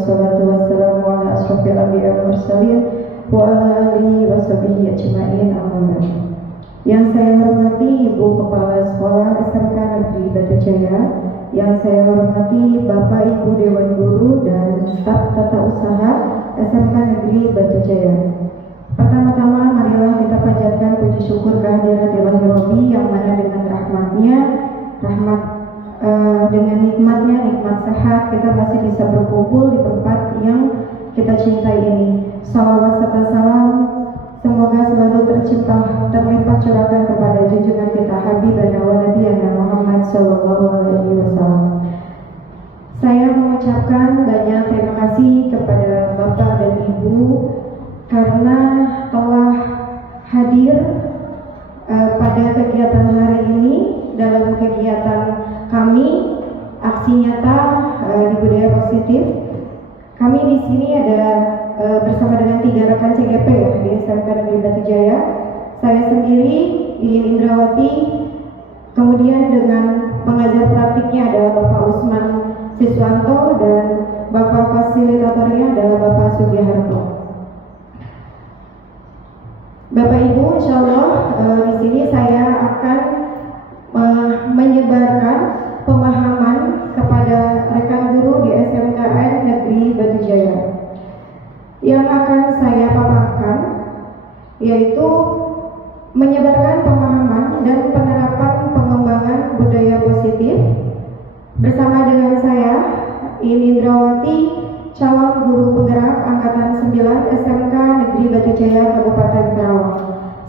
wassalatu wassalamu ala asyrofil anbiya'i wal mursalin wa ala alihi wa sahbihi ajma'in, amma ba'd. Yang saya hormati Ibu Kepala Sekolah SMK Negeri Batu Jaya, yang saya hormati Bapak Ibu Dewan Guru dan staf tata usaha SMK Negeri Batu Jaya. Pertama-tama marilah kita panjatkan puji syukur kehadirat Ilahi Rabbi yang mana dengan dengan nikmatnya, nikmat sehat, kita masih bisa berkumpul di tempat yang kita cintai ini. Salawat serta salam semoga selalu terlimpah curahkan kepada junjungan kita Habibana wa Nabiyana Muhammad sallallahu alaihi wasallam. Saya mengucapkan banyak terima kasih kepada Bapak dan Ibu karena telah hadir pada kegiatan hari ini dalam kegiatan kami aksi nyata di budaya positif. Kami di sini ada bersama dengan 3 rekan CGP ya di SMK Negeri Batu Jaya. Saya sendiri Iin Indrawati, kemudian dengan pengajar praktiknya adalah Bapak Usman Siswanto dan Bapak fasilitatornya adalah Bapak Sugiharto. Bapak Ibu, insya Allah di sini saya akan menyebarkan pemahaman kepada rekan guru di SMKN Negeri Batu Jaya. Yang akan saya paparkan yaitu menyebarkan pemahaman dan penerapan pengembangan budaya positif bersama dengan saya Iin Indrawati, calon guru penggerak angkatan 9 SMK Negeri Batu Jaya Kabupaten Karawang.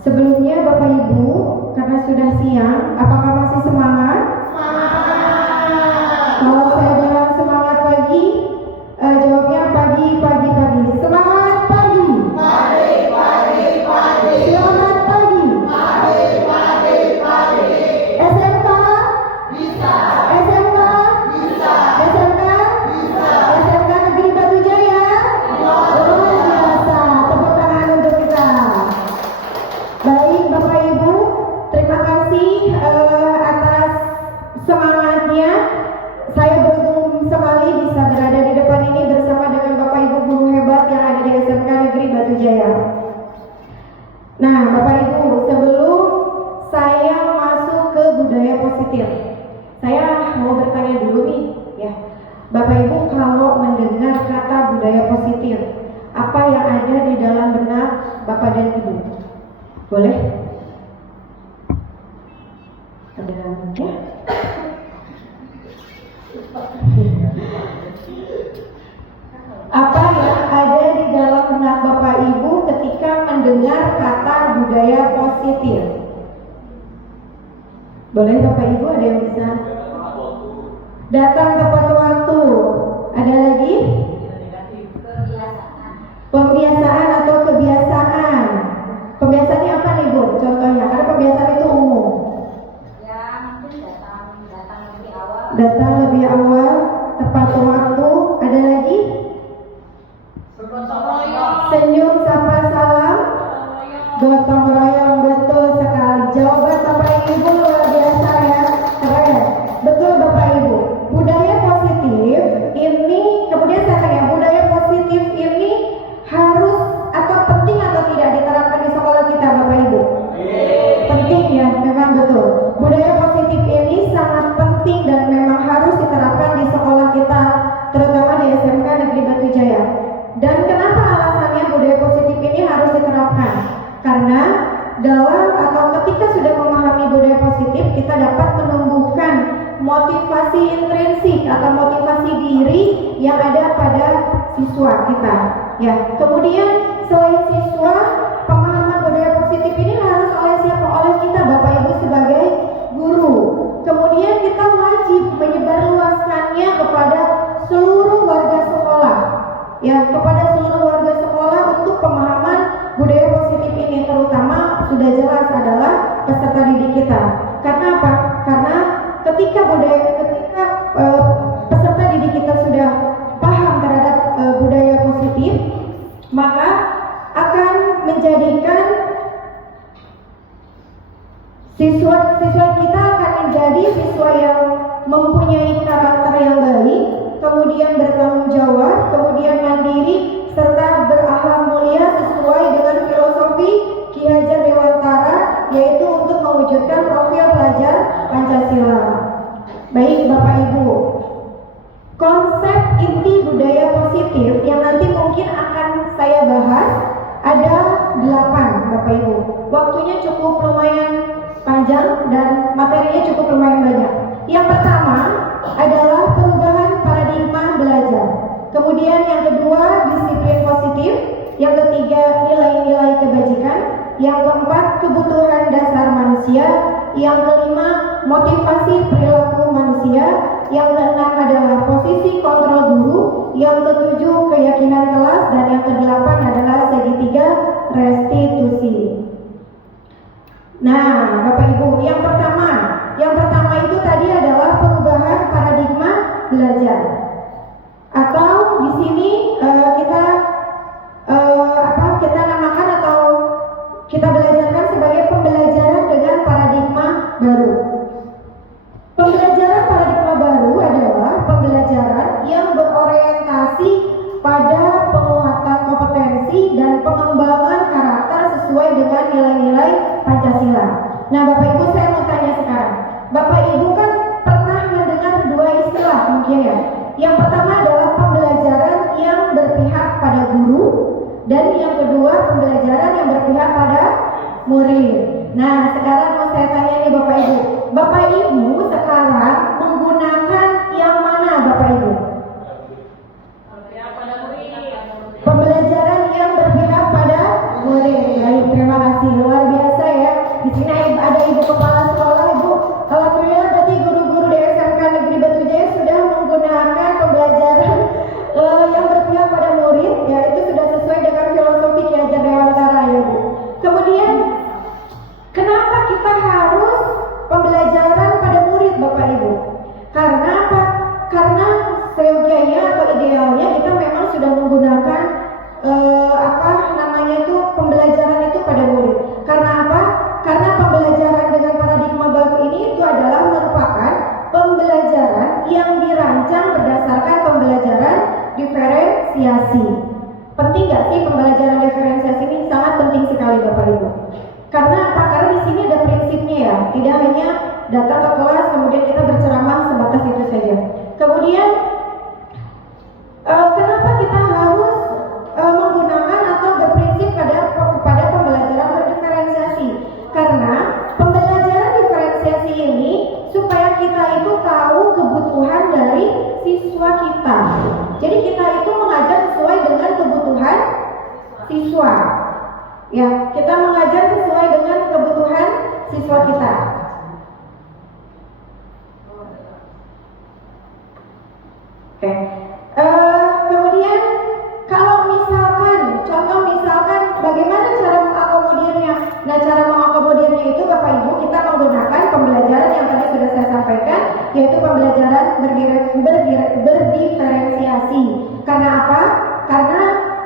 Sebelumnya Bapak Ibu, karena sudah siang, apakah masih semangat? Kalau saya bilang semangat pagi, jawabnya pagi. Semangat pagi. Selamat pagi. SMK bisa. SMK bisa. SMK bisa. SMK Negeri Batu Jaya luar biasa. Tepuk tangan untuk kita. Baik Bapak Ibu, terima kasih atas semangatnya. Saya beruntung sekali bisa berada di depan ini bersama dengan Bapak Ibu guru hebat yang ada di SMK Negeri Batu Jaya. Nah, Bapak Ibu, sebelum saya masuk ke budaya positif, saya mau bertanya dulu nih, ya. Bapak Ibu kalau mendengar kata budaya positif, apa yang ada di dalam benak Bapak dan Ibu? Boleh? Ada ya? Apa yang ada di dalam benak Bapak Ibu ketika mendengar kata budaya positif? Boleh Bapak Ibu, ada yang bisa? Datang tepat waktu. Ada lagi? Pembiasaan atau kebiasaan. Pembiasaannya apa nih Bu? Contohnya, karena pembiasaan itu umum. Ya mungkin datang lebih awal. Datang lebih awal, tepat waktu. Ada lagi? Senyum, sapa, salam, gotong royong, betul sekali. Jawaban Bapak Ibu luar biasa ya, keren. Betul Bapak Ibu. Budaya positif ini, kemudian saya tanya, budaya positif ini harus atau penting atau tidak diterapkan di sekolah kita Bapak Ibu? Penting ya, memang betul. Budaya positif ini sangat penting dan memang harus diterapkan di sekolah kita, terutama di SMK Negeri Batu Jaya. Dan kenapa alasannya budaya positif ini harus diterapkan? Karena dalam atau ketika sudah memahami budaya positif, kita dapat menumbuhkan motivasi intrinsik atau motivasi diri yang ada pada siswa kita. Ya, kemudian selain siswa, pemahaman budaya positif ini harus oleh siapa? Oleh kita Bapak Ibu sebagai guru. Kemudian kita wajib menyebarluaskannya kepada seluruh warga sekolah. Ya, kepada seluruh warga sekolah untuk pemahaman budaya positif ini, terutama sudah jelas adalah peserta didik kita. Karena apa? Karena ketika peserta didik kita sudah paham terhadap budaya positif, maka akan menjadikan siswa kita akan menjadi siswa yang mempunyai karakter yang baik, kemudian bertanggung jawab, kemudian mandiri, serta berakhlak mulia sesuai dengan filosofi Ki Hajar Dewantara, yaitu untuk mewujudkan profil pelajar Pancasila. Baik Bapak Ibu, konsep inti budaya positif yang nanti mungkin akan saya bahas ada 8 Bapak Ibu. Waktunya cukup lumayan panjang dan materinya cukup lumayan banyak. Yang pertama adalah perubahan paradigma belajar. Kemudian yang kedua, disiplin positif. Yang ketiga, nilai-nilai kebajikan. Yang keempat, kebutuhan dasar manusia. Yang kelima, motivasi perilaku manusia. Yang keenam adalah posisi kontrol guru. Yang ketujuh, keyakinan kelas. Dan yang kedelapan adalah segitiga restitusi. Nah, Bapak Ibu, yang pertama itu tadi adalah perubahan paradigma belajar. Atau di sini kita namakan atau kita belajarkan sebagai pembelajaran dengan paradigma baru. Pembelajaran paradigma baru adalah pembelajaran yang berorientasi pada penguatan kompetensi dan pengembangan karakter sesuai dengan nilai-nilai Pancasila. Nah, Bapak Ibu, saya mau tanya sekarang. Bapak Ibu kan pernah mendengar dua istilah mungkin ya. Yang pertama adalah pembelajaran yang berpihak pada guru, dan yang kedua pembelajaran yang berpihak pada murid. Nah, sekarang mau saya tanya nih Bapak Ibu. Bapak Ibu sekarang menggunakan yang mana Bapak Ibu? Pembelajaran yang berpihak pada murid. Baik, terima kasih. Luar biasa ya. Di sini ada Ibu Kepala Sekolah, Ibu. Alhamdulillah berarti guru-guru di SMK Negeri Batu Jaya sudah menggunakan pembelajaran yang berpihak pada murid, ya itu sudah sesuai dengan filosofi Ki Hajar Dewantara ya Bu. Kemudian kenapa kita harus pembelajaran pada murid Bapak Ibu? Karena apa? Karena seyogyanya atau idealnya kita memang sudah menggunakan pembelajaran itu pada murid. Karena apa? Karena pembelajaran dengan paradigma baru ini itu adalah merupakan pembelajaran yang dirancang berdasarkan pembelajaran diferensiasi. Penting nggak sih pembelajaran diferensiasi ini? Sangat penting sekali Bapak Ibu. Karena apa? Karena di sini ada prinsipnya ya. Tidak hanya datang ke kelas kemudian kita berceramah sebatas itu saja. Kemudian kenapa kita harus menggunakan atau berprinsip pada pembelajaran berdiferensiasi? Karena pembelajaran diferensiasi ini supaya kita itu tahu kebutuhan dari siswa kita. Jadi kita itu mengajar sesuai dengan kebutuhan siswa. Ya, kita mengajar sesuai dengan kebutuhan siswa kita. Oke. Kemudian kalau contoh misalkan bagaimana cara mengakomodirnya? Nah, cara mengakomodirnya itu Bapak Ibu kita menggunakan pembelajaran yang tadi sudah saya sampaikan, yaitu pembelajaran berdiferensiasi. Karena apa? Karena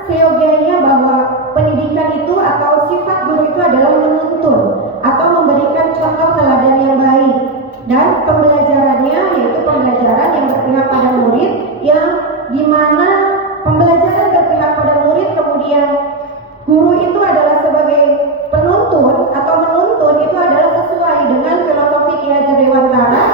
seyogyanya bahwa pendidikan itu atau sifat guru itu adalah menuntun atau memberikan contoh teladan yang baik. Dan pembelajarannya yaitu pembelajaran yang berpihak pada murid, yang dimana pembelajaran berpihak pada murid kemudian guru itu adalah sebagai penuntun atau menuntun itu adalah sesuai dengan filosofi Ki Hajar Dewantara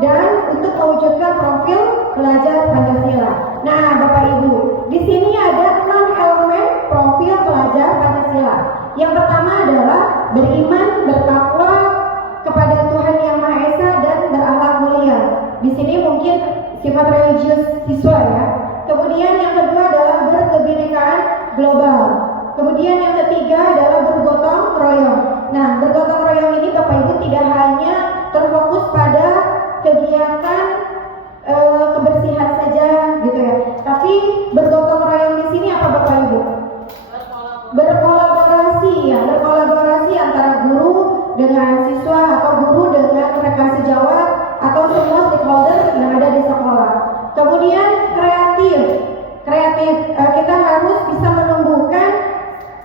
dan untuk mewujudkan profil pelajar Pancasila. Nah, Bapak Ibu, di sini ada 6 elemen profil pelajar Pancasila. Yang pertama adalah beriman, bertakwa kepada Tuhan Yang Maha Esa dan berakhlak mulia. Di sini mungkin sifat religius siswa ya. Kemudian yang kedua adalah berkebinekaan global. Kemudian yang ketiga adalah bergotong royong. Nah, bergotong royong ini Bapak Ibu tidak hanya terfokus pada kegiatan kebersihan saja gitu ya. Tapi bergotong royong di sini apa Bapak Ibu? Berkolaborasi ya, berkolaborasi antara guru dengan siswa atau guru dengan rekan sejawat atau semua stakeholder yang ada di sekolah. Kemudian kreatif, kita harus bisa menumbuhkan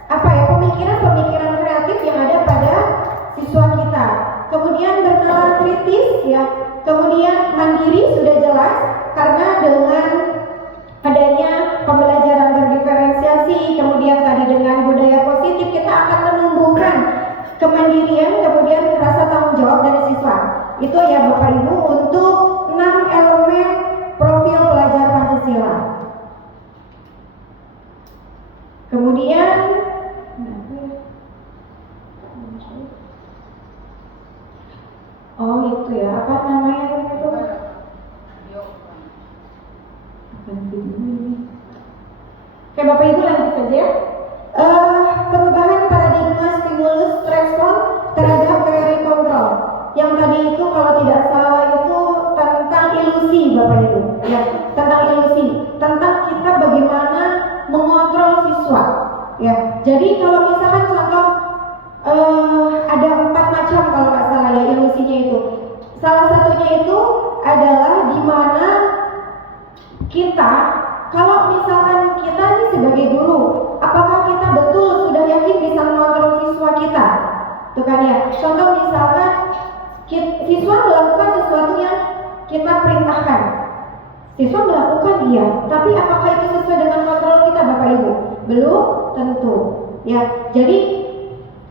pemikiran kreatif yang ada pada siswa kita. Kemudian bernalar kritis, ya. Kemudian mandiri sudah jelas karena dengan adanya pembelajaran berdiferensiasi, kemudian tadi dengan budaya positif kita akan menumbuhkan kemandirian, kemudian rasa tanggung jawab dari siswa. Itu ya Bapak Ibu untuk 6 elemen profil pelajar Pancasila. Kemudian oh itu ya, apa namanya tadi itu? Oke Bapak Ibu lanjut saja ya. Perubahan paradigma stimulus respon terhadap teori kontrol. Yang tadi itu kalau tidak salah itu tentang ilusi Bapak Ibu ya, tentang ilusi, tentang kita bagaimana mengontrol siswa ya. Jadi kalau misalkan contoh ada 4 macam kalau nggak salah ya ilusinya itu. Salah satunya itu adalah di mana kita, kalau misalkan kita ini sebagai guru, apakah kita betul sudah yakin bisa mengontrol siswa kita? Tuh kan ya. Contoh misalkan siswa melakukan sesuatu yang kita perintahkan. Siswa melakukan iya, tapi apakah itu sesuai dengan kontrol kita Bapak Ibu? Belum tentu. Ya, jadi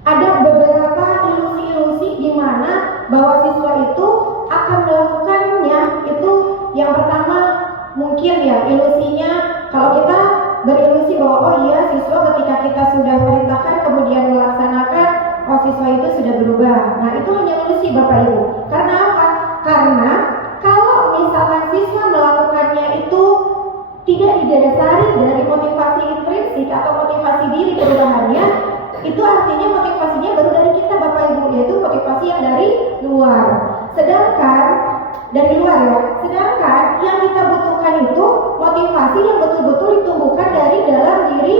ada beberapa ilusi-ilusi di mana bahwa siswa itu akan melakukannya. Itu yang pertama mungkin ya ilusinya kalau kita berilusi bahwa oh iya siswa ketika kita sudah perintahkan kemudian melaksanakan, oh siswa itu sudah berubah. Nah itu hanya ilusi Bapak Ibu. Karena apa? Karena kalau misalkan siswa melakukannya itu tidak didasari dari motivasi intrinsik atau motivasi diri perubahannya, itu artinya motivasinya baru dari kita Bapak Ibu, yaitu motivasi yang dari luar. Sedangkan dari luar ya, sedangkan yang kita butuhkan itu motivasi yang betul-betul ditumbuhkan dari dalam diri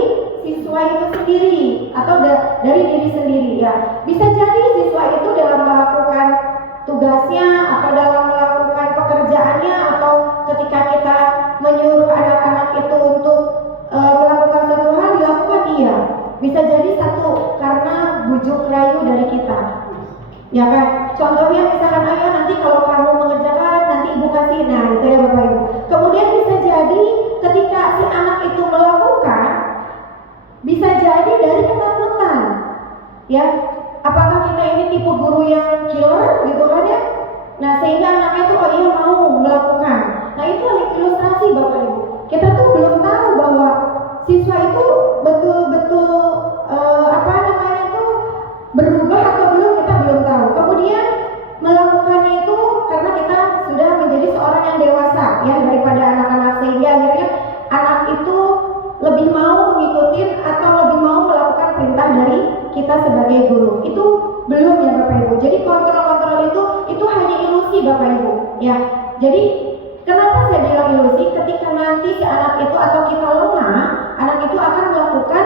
siswa itu sendiri atau dari diri sendiri ya. Bisa jadi siswa itu dalam melakukan tugasnya atau dalam melakukan pekerjaannya atau ketika kita menyuruh anak-anak itu untuk melakukan satu hal dilakukan iya. Bisa jadi satu karena bujuk rayu dari kita. Ya kan? Contohnya misalkan ayah nanti kalau kamu mengerjakan nanti ibu kasih. Nah itu ya Bapak Ibu. Kemudian bisa jadi ketika si anak itu melakukan, bisa jadi dari ketakutan. Ya, apakah kita ini tipe guru yang killer gitu kan ya? Nah sehingga anaknya itu oh iya mau melakukan. Nah itu ilustrasi Bapak Ibu. Kita tuh belum tahu bahwa siswa itu betul-betul berubah atau belum, kita belum tahu. Kemudian melakukannya itu karena kita sudah menjadi seorang yang dewasa ya daripada anak-anak, sehingga akhirnya anak itu lebih mau mengikuti atau lebih mau melakukan perintah dari kita sebagai guru. Itu belum ya Bapak Ibu. Jadi kontrol-kontrol itu hanya ilusi Bapak Ibu ya. Jadi kenapa saya bilang ilusi? Ketika nanti si anak itu atau kita lemah, anak itu akan melakukan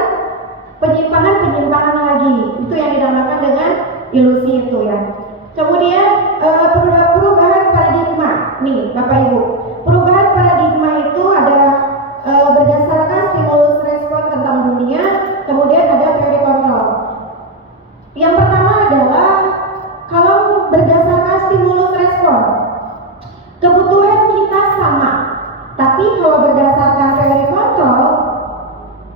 penyimpangan lagi. Itu yang dinamakan dengan ilusi itu ya. Kemudian perubahan paradigma. Nih Bapak Ibu, perubahan paradigma itu ada berdasarkan stimulus respon tentang dunia, kemudian ada teori kontrol. Yang pertama adalah kalau berdasarkan stimulus respon, kebutuhan kita sama. Tapi kalau berdasarkan teori kontrol,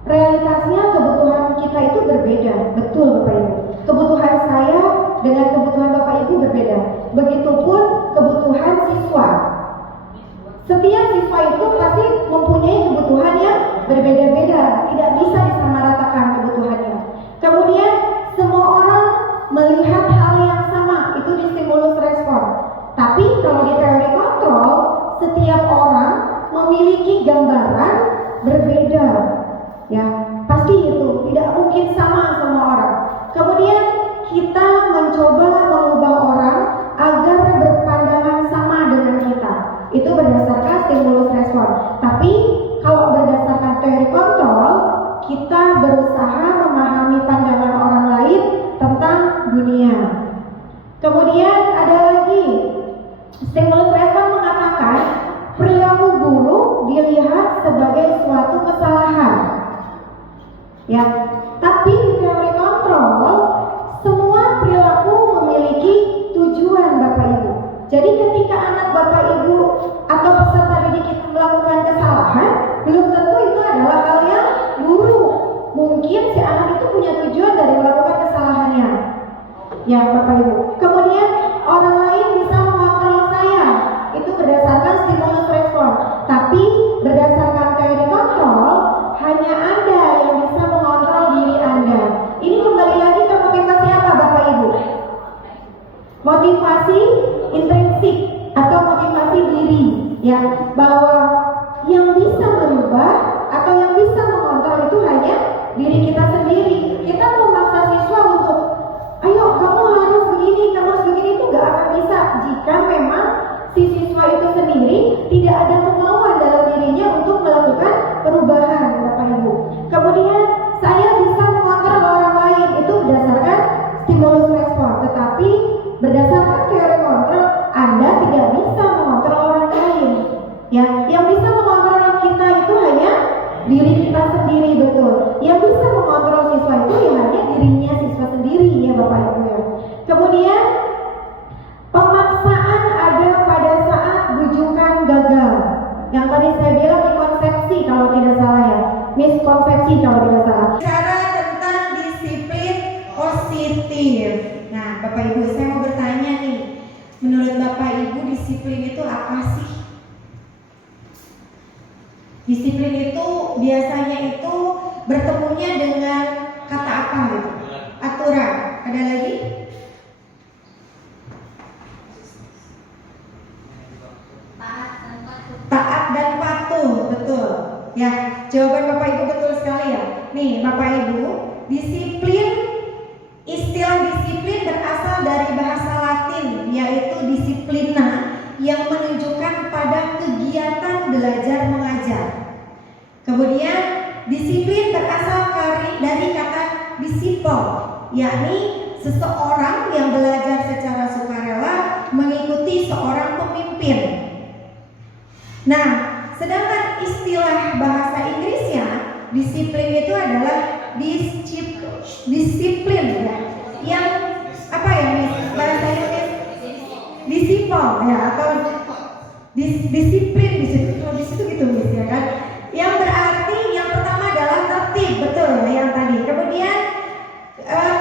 realitasnya kebutuhan kita itu berbeda. Betul Bapak Ibu. Kebutuhan saya dengan kebutuhan Bapak Ibu berbeda. Begitupun kebutuhan siswa. Setiap siswa itu pasti mempunyai kebutuhan yang berbeda-beda. Tidak bisa disamaratakan kebutuhannya. Kemudian semua orang melihat hal yang sama. Itu di stimulus respon. Tapi kalau di teori kontrol, setiap orang memiliki gambaran berbeda. Ya, pasti itu tidak mungkin sama semua orang. Kemudian kita mencoba mengubah orang agar berpandangan sama dengan kita. Itu berdasarkan stimulus respon. Tapi kalau berdasarkan teori kontrol, kita berusaha memahami pandangan orang lain tentang dunia. Kemudian ada lagi stimulus respon mengatakan perilaku buruk dilihat sebagai suatu kesalahan. Ya, tapi di teori kontrol semua perilaku memiliki tujuan Bapak Ibu. Jadi Ibu. Kemudian orang lain bisa mengontrol saya, itu berdasarkan stimulus respon. Tapi berdasarkan teori kontrol, hanya Anda yang bisa mengontrol diri Anda. Ini kembali lagi ke motivasi apa Bapak Ibu? Motivasi intrinsik atau motivasi diri, ya, bahwa yang bisa merubah atau yang bisa mengontrol itu hanya diri kita sendiri. Kita mau memaksa siswa untuk ayo kamu harus begini, kamu harus begini, itu gak akan bisa jika memang si siswa itu sendiri tidak ada kemauan dalam dirinya untuk melakukan perubahan Bapak Ibu. Kemudian saya bisa mengontrol orang lain, itu berdasarkan stimulus respon. Tetapi berdasarkan teori kontrol, Anda tidak bisa mengontrol orang lain. Ya, yang bisa mengontrol kita itu hanya diri kita sendiri, betul. Yang bisa mengontrol siswa itu ya hanya dirinya siswa sendiri, ya Bapak Ibu ya. Kemudian pemaksaan ada pada saat bujukan gagal. Yang tadi saya bilang miskonsepsi kalau tidak salah ya, miskonsepsi kalau tidak salah. Cara tentang disiplin positif. Nah, Bapak Ibu, saya mau bertanya nih, menurut Bapak Ibu disiplin itu apa sih? Disiplin itu biasanya itu bertemunya dengan kata apa gitu? Aturan. Ada lagi? Taat dan patuh, betul. Ya, jawaban Bapak Ibu betul sekali ya. Nih, Bapak Ibu, disiplin, istilah disiplin berasal dari bahasa Latin, yaitu disiplina, yang menunjukkan pada kegiatan belajar mengajar. Kemudian disiplin berasal dari kata disciple, yakni seseorang yang belajar secara sukarela mengikuti seorang pemimpin. Nah, sedangkan istilah bahasa Inggrisnya disiplin itu adalah disiplin ya. Yang apa ya bahasa Inggris? Disciple ya, atau disiplin di situ gitu ya kan. Yang berarti yang pertama adalah tertib, betul ya yang tadi. Kemudian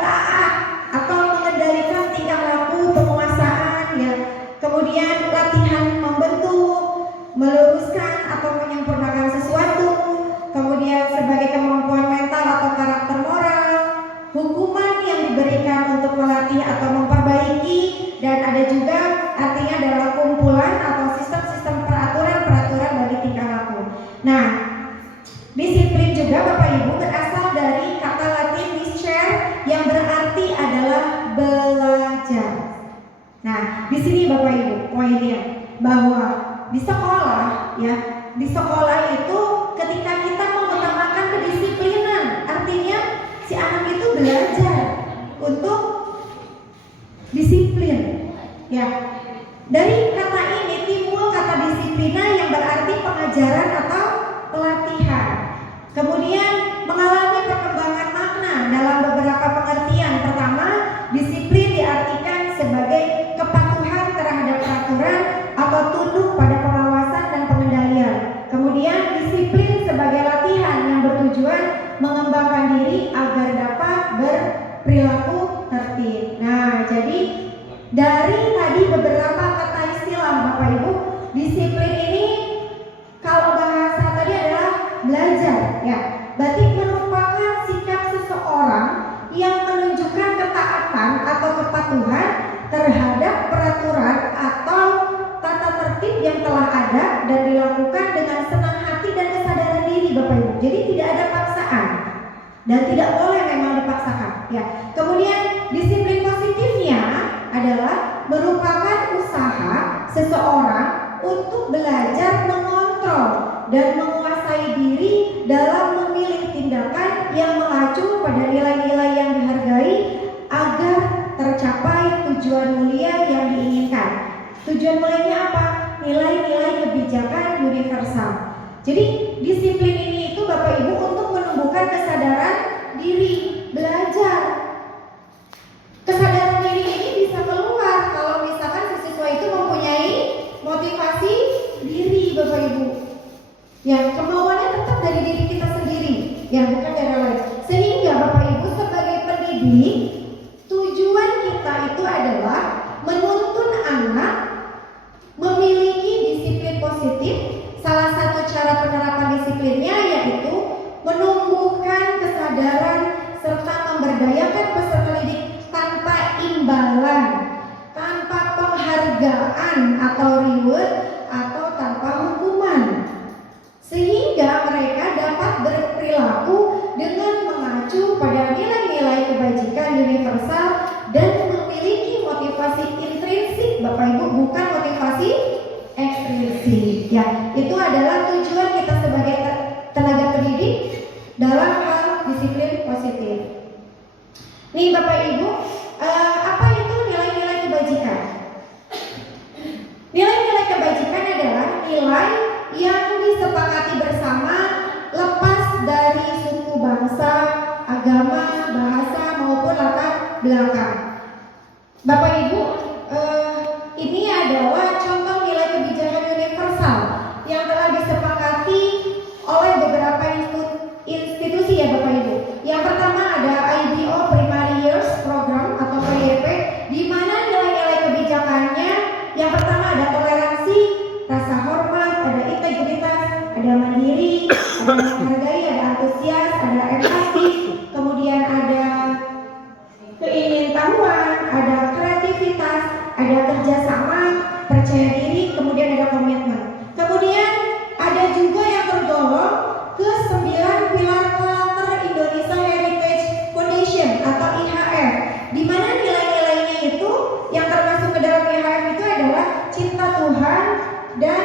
taat atau mengendalikan tingkah laku, penguasaan ya. Kemudian latihan membentuk, meluruskan atau menyempurnakan sesuatu. Kemudian sebagai kemampuan mental atau karakter moral, hukuman yang diberikan untuk melatih atau memperbaiki, dan ada juga artinya adalah kumpulan atau sistem-sistem peraturan bagi tingkah laku. Nah, disiplin juga Bapak Ibu berasal dari kata Latin discere yang berarti adalah belajar. Nah, di sini Bapak Ibu poinnya bahwa di sekolah ya, di sekolah itu ketika kita mengutamakan kedisiplinan, artinya si anak itu belajar untuk disiplin ya. Dari kata ini timbul kata disiplina yang berarti pengajaran atau pelatihan. Kemudian mengalami perkembangan makna dalam beberapa pengertian. Pertama, disiplin diartikan sebagai kepatuhan terhadap peraturan atau tunduk pada pengawasan dan pengendalian. Kemudian disiplin sebagai latihan yang bertujuan mengembangkan diri agar dapat berperilaku tertib. Nah, jadi dari tadi beberapa kata istilah Bapak Ibu, disiplin ini kalau bahasa tadi adalah belajar ya. Berarti merupakan sikap seseorang yang menunjukkan ketaatan atau kepatuhan terhadap peraturan atau tata tertib yang telah ada dan dilakukan dengan senang hati dan kesadaran diri Bapak Ibu. Jadi tidak ada paksaan dan tidak boleh memang dipaksakan ya. Kemudian disiplin positifnya adalah merupakan usaha seseorang untuk belajar mengontrol dan menguasai diri dalam memilih tindakan yang mengacu pada nilai-nilai yang dihargai agar tercapai tujuan mulia yang diinginkan. Tujuan mulianya apa? Nilai-nilai kebijakan universal. Jadi disiplin ini itu Bapak Ibu untuk menumbuhkan kesadaran diri, belajar. Kesadaran diri ini bisa keluar kalau misalkan si siswa itu mempunyai motivasi diri Bapak Ibu. Yang kemauannya tetap dari diri kita sendiri, yang bukan dari lain. Sehingga Bapak Ibu sebagai pendidik, tujuan kita itu adalah motivasi intrinsik Bapak Ibu, bukan motivasi ekstrinsik. Ya, itu adalah tujuan kita sebagai tenaga pendidik dalam hal disiplin positif. Nih Bapak Ibu, apa itu nilai-nilai kebajikan? Nilai-nilai kebajikan adalah nilai yang disepakati bersama lepas dari suku bangsa, agama, bahasa maupun latar belakang. Bapak Ibu, ini adalah contoh nilai kebijakan universal yang telah disepakati oleh beberapa institusi ya Bapak Ibu. Yang pertama ada IBO Primary Years Program atau PYP, di mana nilai-nilai kebijakannya yang pertama ada toleransi, rasa hormat, ada integritas, ada mandiri, ada menghargai, ada antusias, ada empati, kemudian ada keingintahuan, ada kreativitas, ada kerjasama, percaya diri, kemudian ada komitmen. Kemudian ada juga yang tergolong ke 9 pilar karakter Indonesia Heritage Foundation atau IHF, di mana nilai-nilainya itu yang termasuk ke dalam IHF itu adalah cinta Tuhan dan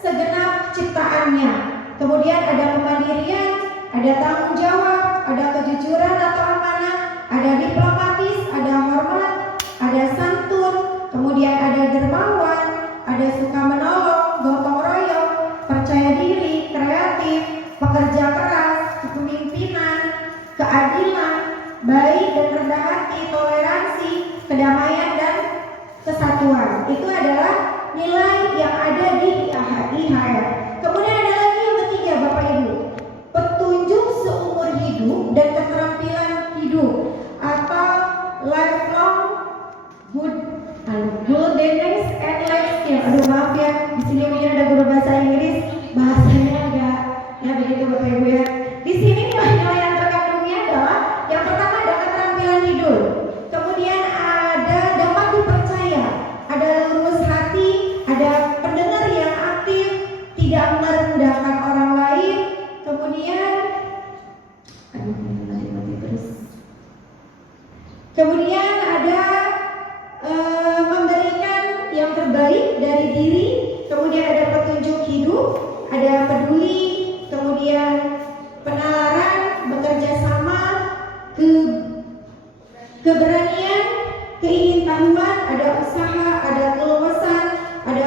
segenap ciptaannya. Kemudian ada kemandirian, ada tanggung jawab, ada kejujuran atau amanah, ada diplomatis, ada hormat, ada santun, kemudian ada dermawan, ada suka menolong, gotong royong, percaya diri, kreatif, pekerja keras, kepemimpinan, keadilan, baik dan rendah hati, toleransi, kedamaian dan kesatuan. Itu adalah nilai yang ada di IHF. Kemudian ada lagi yang ketiga Bapak Ibu, petunjuk seumur hidup dan keterampilan hidup atau lifelong goodness and life skill. Aduh maaf ya, di sini mungkin ada guru bahasa Inggris, bahasanya agak ya begitu Bapak Ibu ya. Di sini nilai-nilai yang terkandungnya adalah yang pertama ada keterampilan hidup, kemudian ada dapat dipercaya, ada lurus hati, ada pendengar yang aktif, tidak merendahkan orang lain, kemudian ada memberikan yang terbaik dari diri, kemudian ada petunjuk hidup, ada peduli, kemudian penalaran, bekerja sama, keberanian, keingintahuan, ada usaha, ada keluasan, ada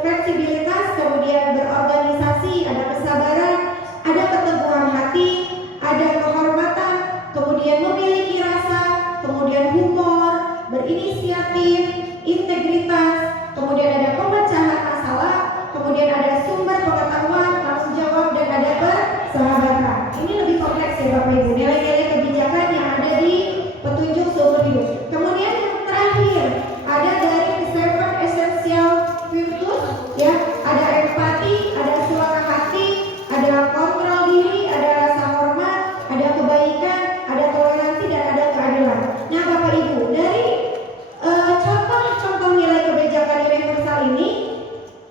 fleksibilitas, kemudian berorganisasi, ada kesabaran, ada keteguhan hati, ada kehormatan, kemudian memiliki rasa, kemudian humor, berinisiatif, integritas, kemudian ada pemecahan masalah, kemudian ada sumber pengetahuan, tanggung jawab, dan ada persahabatan. Ini lebih kompleks ya Bapak Ibu, nilai-nilai kebijakan yang ada di petunjuk seumur hidup. Kemudian yang terakhir ada dari Seven Essential Virtues, ya, ada empati, ada suara hati, ada kontrol diri, ada rasa hormat, ada kebaikan, ada toleransi, dan ada keadilan. Nah Bapak Ibu, dari contoh-contoh nilai kebijakan universal ini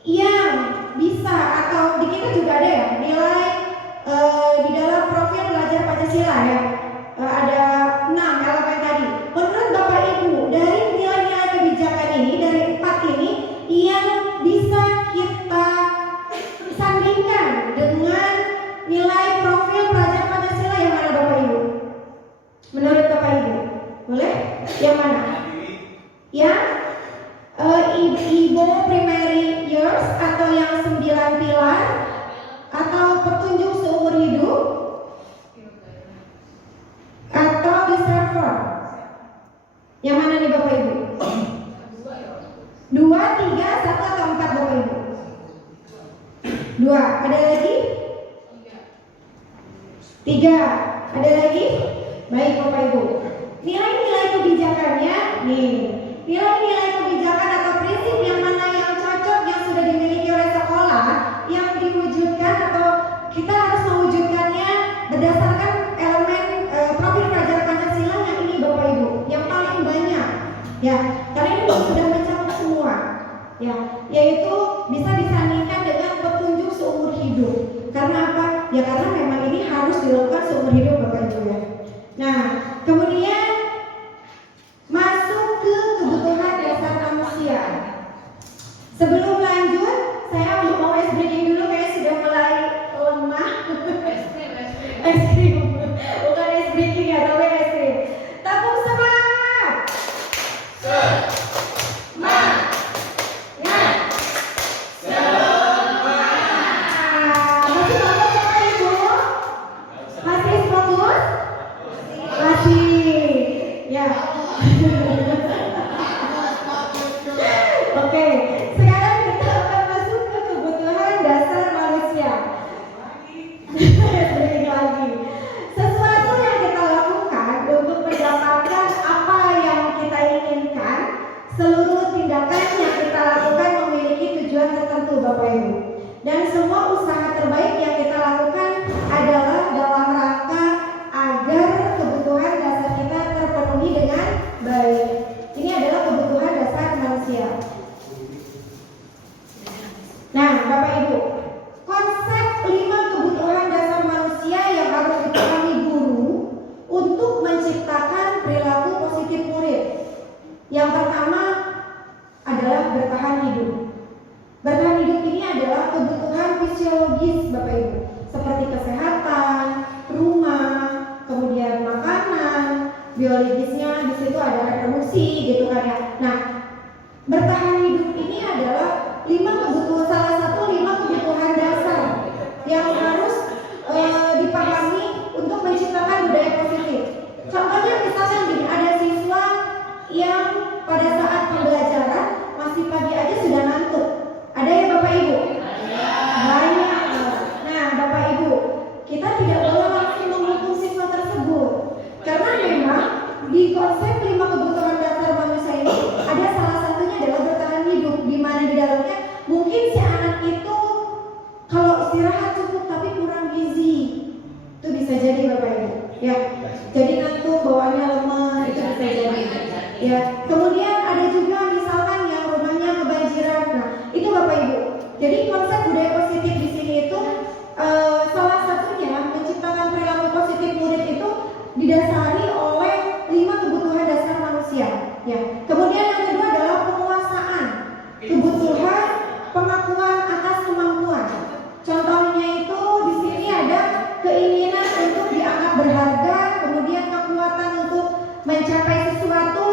yang bisa, atau di kita juga ada ya nilai di dalam profil belajar Pancasila ya, ada 6 elemen tadi. Menurut Bapak Ibu, dari nilai-nilai kebijakan ini, dari 4 ini yang bisa kita sandingkan dengan nilai profil pelajar Pancasila yang mana Bapak Ibu? Menurut Bapak Ibu, boleh? Yang mana? Yang IBO Primary Years atau yang 9 pilar atau petunjuk seumur hidup atau the server? Yang mana nih Bapak Ibu? 2, 3, 1 atau 4 Bapak Ibu? 2, ada lagi? 3, ada lagi? Baik Bapak Ibu, nilai-nilai kebijakannya nih, nilai-nilai kebijakan atau prinsip yang mana yang cocok, yang sudah dimiliki oleh sekolah, yang diwujudkan atau kita harus mewujudkannya berdasarkan elemen profil pelajar Pancasila yang ini Bapak Ibu, yang paling banyak ya, karena ini sudah mencakup semua ya, yaitu bisa disandingkan dengan petunjuk seumur hidup. Karena apa? Ya karena memang ini harus dilakukan seumur hidup Bapak Ibu ya. Nah kemudian masuk ke kebutuhan Masih fokus Bapak Ibu? Masih fokus? Masih. Ya. Oke, sekarang kita akan masuk ke kebutuhan dasar manusia. Sedikit lagi. Sesuatu yang kita lakukan untuk mendapatkan apa yang kita inginkan, seluruh tindakan yang kita lakukan memiliki tujuan tertentu, Bapak Ibu. Dan semua usaha terbaik yang kita lakukan adalah dalam rangka agar kebutuhan dasar kita terpenuhi dengan baik. Ini adalah kebutuhan dasar manusia. Nah, Bapak Ibu, konsep 5 kebutuhan dasar manusia yang harus dipahami guru untuk menciptakan perilaku positif murid. Yang pertama adalah bertahan hidup. Bertahan hidup ini adalah kebutuhan fisiologis, Bapak Ibu, seperti kesehatan, rumah, kemudian makanan, biologisnya di situ ada reproduksi gitu kan ya. Nah, bertahan hidup ini adalah 5 kebutuhan, salah satu 5 kebutuhan dasar yang harus dipahami untuk menciptakan budaya positif. Contohnya misalnya gini, ada siswa yang pada saat pembelajaran masih pagi aja sudah ngantuk. Ada ya Bapak Ibu? Banyak. Nah, Bapak Ibu, kita tidak boleh langsung menghukum siswa tersebut, karena memang di konsep 5 kebutuhan dasar manusia ini ada salah satunya adalah bertahan hidup, di mana di dalamnya mungkin si anak itu kalau istirahat cukup tapi kurang gizi. Itu bisa jadi Bapak Ibu, ya. Jadi ngantuk, bawaannya lemah, itu bisa jadi. Ya. Kemudian ada juga misalkan yang rumahnya kebanjiran. Nah, itu Bapak Ibu. Jadi konsep budaya positif di sini itu salah satunya menciptakan perilaku positif murid itu didasari oleh 5 kebutuhan dasar manusia. Ya. Kemudian yang kedua adalah penguasaan, kebutuhan pengakuan atas kemampuan. Contohnya itu di sini ada keinginan untuk dianggap berharga, kemudian kekuatan untuk mencapai sesuatu,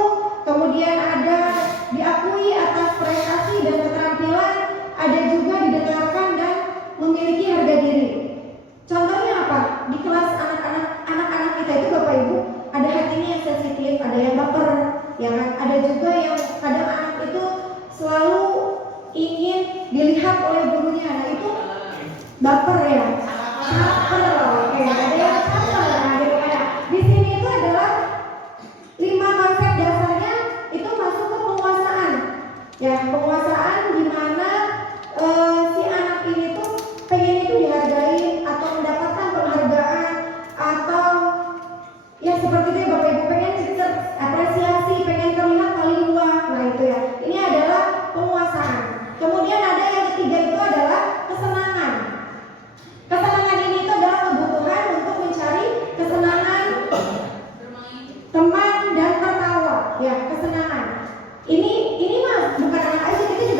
kemudian ada diakui atas prestasi dan keterampilan, ada juga didengarkan dan memiliki harga diri. Contohnya apa? Di kelas anak-anak kita itu Bapak Ibu, ada hatinya yang sensitif, ada yang baper, ya kan? Ada juga yang kadang anak itu selalu ingin dilihat oleh gurunya. Nah, itu baper ya. Caper. Oke, ada yang caper. Nah, gitu kan. Di sini itu adalah 5 konsep dasarnya itu masuk ke penguasaan. Ya, penguasaan di mana si anak ini tuh pengen itu dihargai atau mendapatkan penghargaan atau ya seperti itu ya Bapak Ibu, pengen apresiasi, pengen terlihat paling luar. Nah, itu ya. Ini adalah penguasaan. Kemudian ada yang ketiga itu adalah kesenangan. Kesenangan ini itu adalah kebutuhan untuk mencari kesenangan, teman dan tertawa. Ya, kesenangan. Ini mah bukan anak aja, kita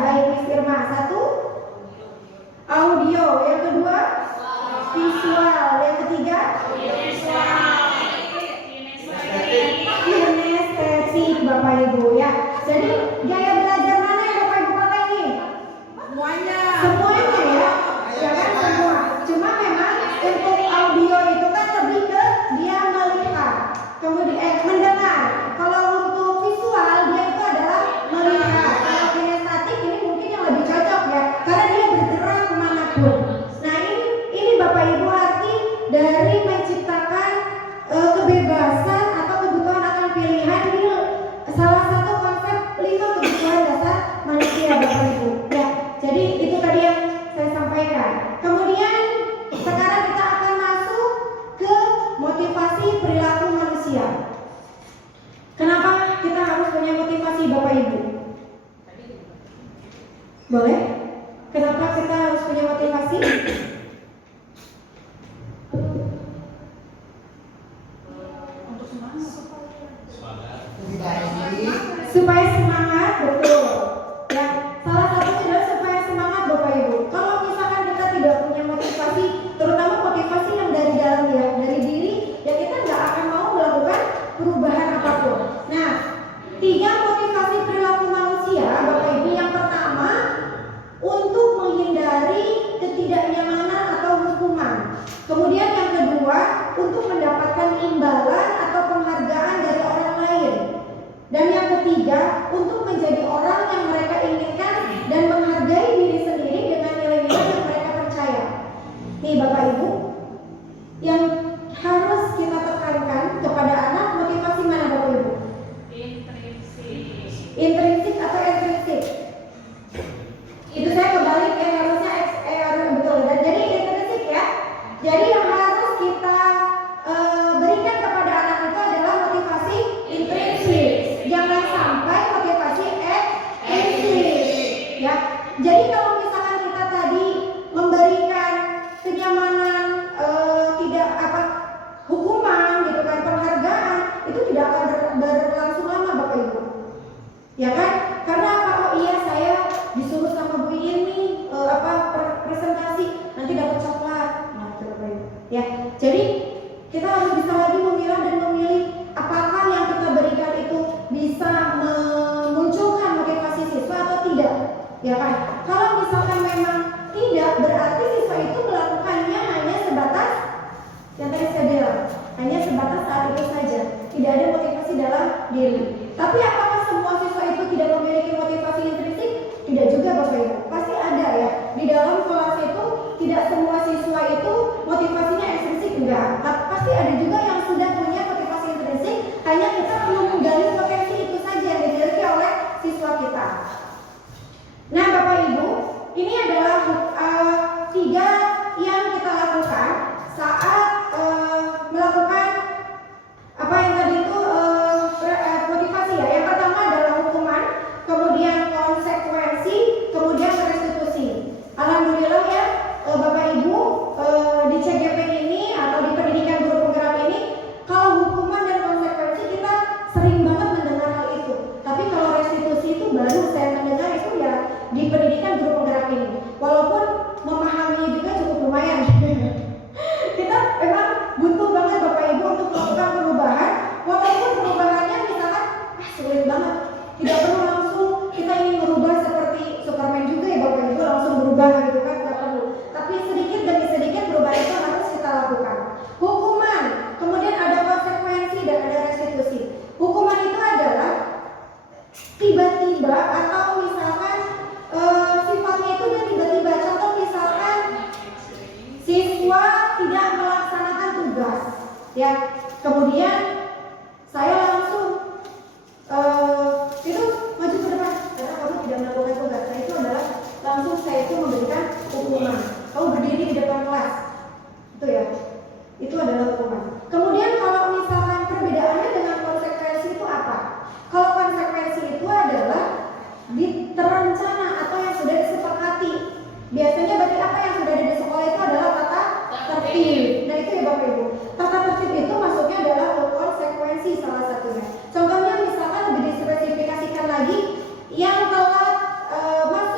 baik Miss Irma. Satu, audio. Yang kedua, visual. Yang ketiga, kinestetik Bapak Ibu ya. Jadi gaya belajar mana yang Bapak Ibu pakai nih? Semuanya ya. Jangan semua. Cuma memang untuk audio itu kan lebih ke dia melihat, kemudian mendengar. Kalau untuk visual dia itu adalah melihat. Kalau kinestetik ini mungkin yang lebih cocok ya, karena dia bergerak kemanapun. Nah ini Bapak Ibu arti dari menciptakan kebebasan atau kebutuhan akan pilihan. Ini salah satu konsep 5 kebutuhan dasar manusia Bapak Ibu ya. Jadi itu tadi yang saya sampaikan. Kemudian sekarang kita akan masuk ke motivasi perilaku manusia. Kenapa kita harus punya motivasi Bapak Ibu? Boleh? Kenapa kita harus punya motivasi? Supaya semangat, betul. Ya, salah satunya adalah supaya semangat Bapak Ibu. Kalau misalkan kita tidak punya motivasi, terutama motivasi yang dari dalam ya, dari diri, ya kita nggak akan mau melakukan perubahan apapun. Nah, 3 motivasi perilaku manusia, Bapak Ibu. Yang pertama, untuk menghindari ketidaknyamanan atau hukuman. Kemudian yang kedua, untuk mendapatkan imbalan atau penghargaan dari orang lain. Dan yang ketiga, untuk menjadi orang yang mereka inginkan dan menghargai diri sendiri dengan nilai-nilai yang mereka percaya. Nih Bapak Ibu, yang harus kita tekankan kepada anak, motivasi mana Bapak Ibu? Intrinsik atau ekstrinsik? Itu saya kebalik ya, harusnya betul. Dan jadi intrinsik ya. Jadi yang harus kita berikan kepada anak itu adalah motivasi intrinsik. Jangan sampai motivasi ekstrinsik ya. Jadi kalau misalkan kita tadi memberikan kenyamanan, tidak hukuman gitu kan, penghargaan, itu tidak akan berlangsung lama Bapak Ibu. Ya kan? Karena apa? Oh iya, saya disuruh sama Bu ini presentasi, nanti dapat coklat. Nah, itu Bapak Ibu. Ya. Jadi kita harus bisa lagi memilah dan memilih apakah yang kita berikan itu bisa memunculkan motivasi siswa atau tidak. Ya kan? Kalau misalkan memang tidak, berarti siswa itu melakukannya hanya sebatas yang tadi saya bilang, hanya sebatas saat itu saja. Tidak ada motivasi dalam diri. Tapi apakah semua siswa itu tidak memiliki motivasi intrinsik? Tidak juga Bapak Ibu. Pasti ada ya. Di dalam kelas itu tidak semua siswa itu motivasinya ekstrinsik, enggak. Tapi pasti ada juga yang sudah punya motivasi intrinsik, hanya kita perlu menggali potensi itu saja yang dimiliki oleh siswa kita. Nah Bapak Ibu, ini adalah 3 yang kita lakukan saat melakukan apa yang tadi itu motivasi ya. Yang pertama adalah hukuman, kemudian konsekuensi, kemudian restitusi. Alhamdulillah ya Bapak Ibu, di CGP ini atau di pendidikan guru penggerak ini, kalau hukuman dan konsekuensi kita sering banget mendengar hal itu. Tapi kalau restitusi itu baru saya mendengar itu ya di pendidikan guru penggerak ini. Walaupun memahami juga cukup lumayan. Kita memang butuh banget Bapak Ibu untuk melakukan perubahan, walaupun perubahannya misalkan sulit banget. Tidak perlu langsung kita ingin merubah seperti Superman juga ya Bapak Ibu, langsung berubah gitu kan, tidak perlu. Tapi sedikit demi sedikit perubahan itu harus kita lakukan. Hukuman, kemudian ada konsekuensi dan ada restitusi. Hukuman itu adalah tiba-tiba atau misalkan sifatnya itu dia tiba-tiba. Contoh misalkan siswa tidak melaksanakan tugas, ya. Kemudian saya langsung itu maju ke depan karena kamu tidak melakukan tugas. Nah itu adalah langsung saya itu memberikan hukuman. Kamu berdiri di depan kelas, itu ya. Itu adalah hukuman. Kemudian kalau misalkan perbedaannya dengan konsekuensi itu apa? Kalau konsekuensi itu adalah terencana atau yang sudah disepakati. Biasanya berarti apa yang sudah ada di sekolah itu adalah tata tertib. Nah itu ya Bapak Ibu. Tata tertib itu masuknya adalah konsekuensi salah satunya. Contohnya misalkan lebih dispesifikasikan lagi, yang telat masuk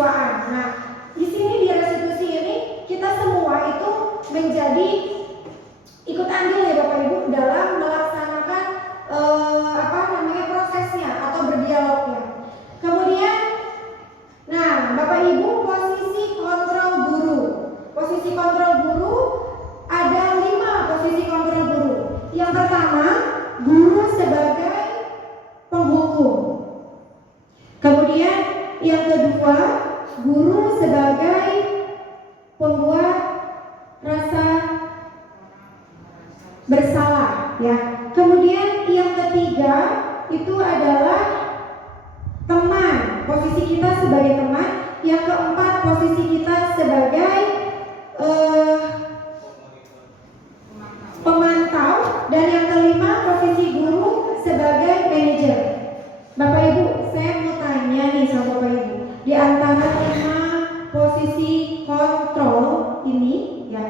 kemahasiswaan. Nah, di sini di restitusi ini kita semua itu menjadi ikut andil ya Bapak Ibu dalam melaksanakan prosesnya atau berdialognya. Kemudian, nah Bapak Ibu posisi kontrol guru. Posisi kontrol guru ada 5 posisi kontrol guru. Yang pertama, guru sebagai penghukum. Kemudian yang kedua, guru sebagai pembuat rasa bersalah ya. Kemudian yang ketiga itu adalah teman, posisi kita sebagai teman. Yang keempat, posisi kita sebagai pemantau. Dan yang kelima, posisi guru sebagai manajer. Bapak Ibu, saya mau tanya nih sama Bapak Ibu, di antara 5 posisi kontrol ini ya,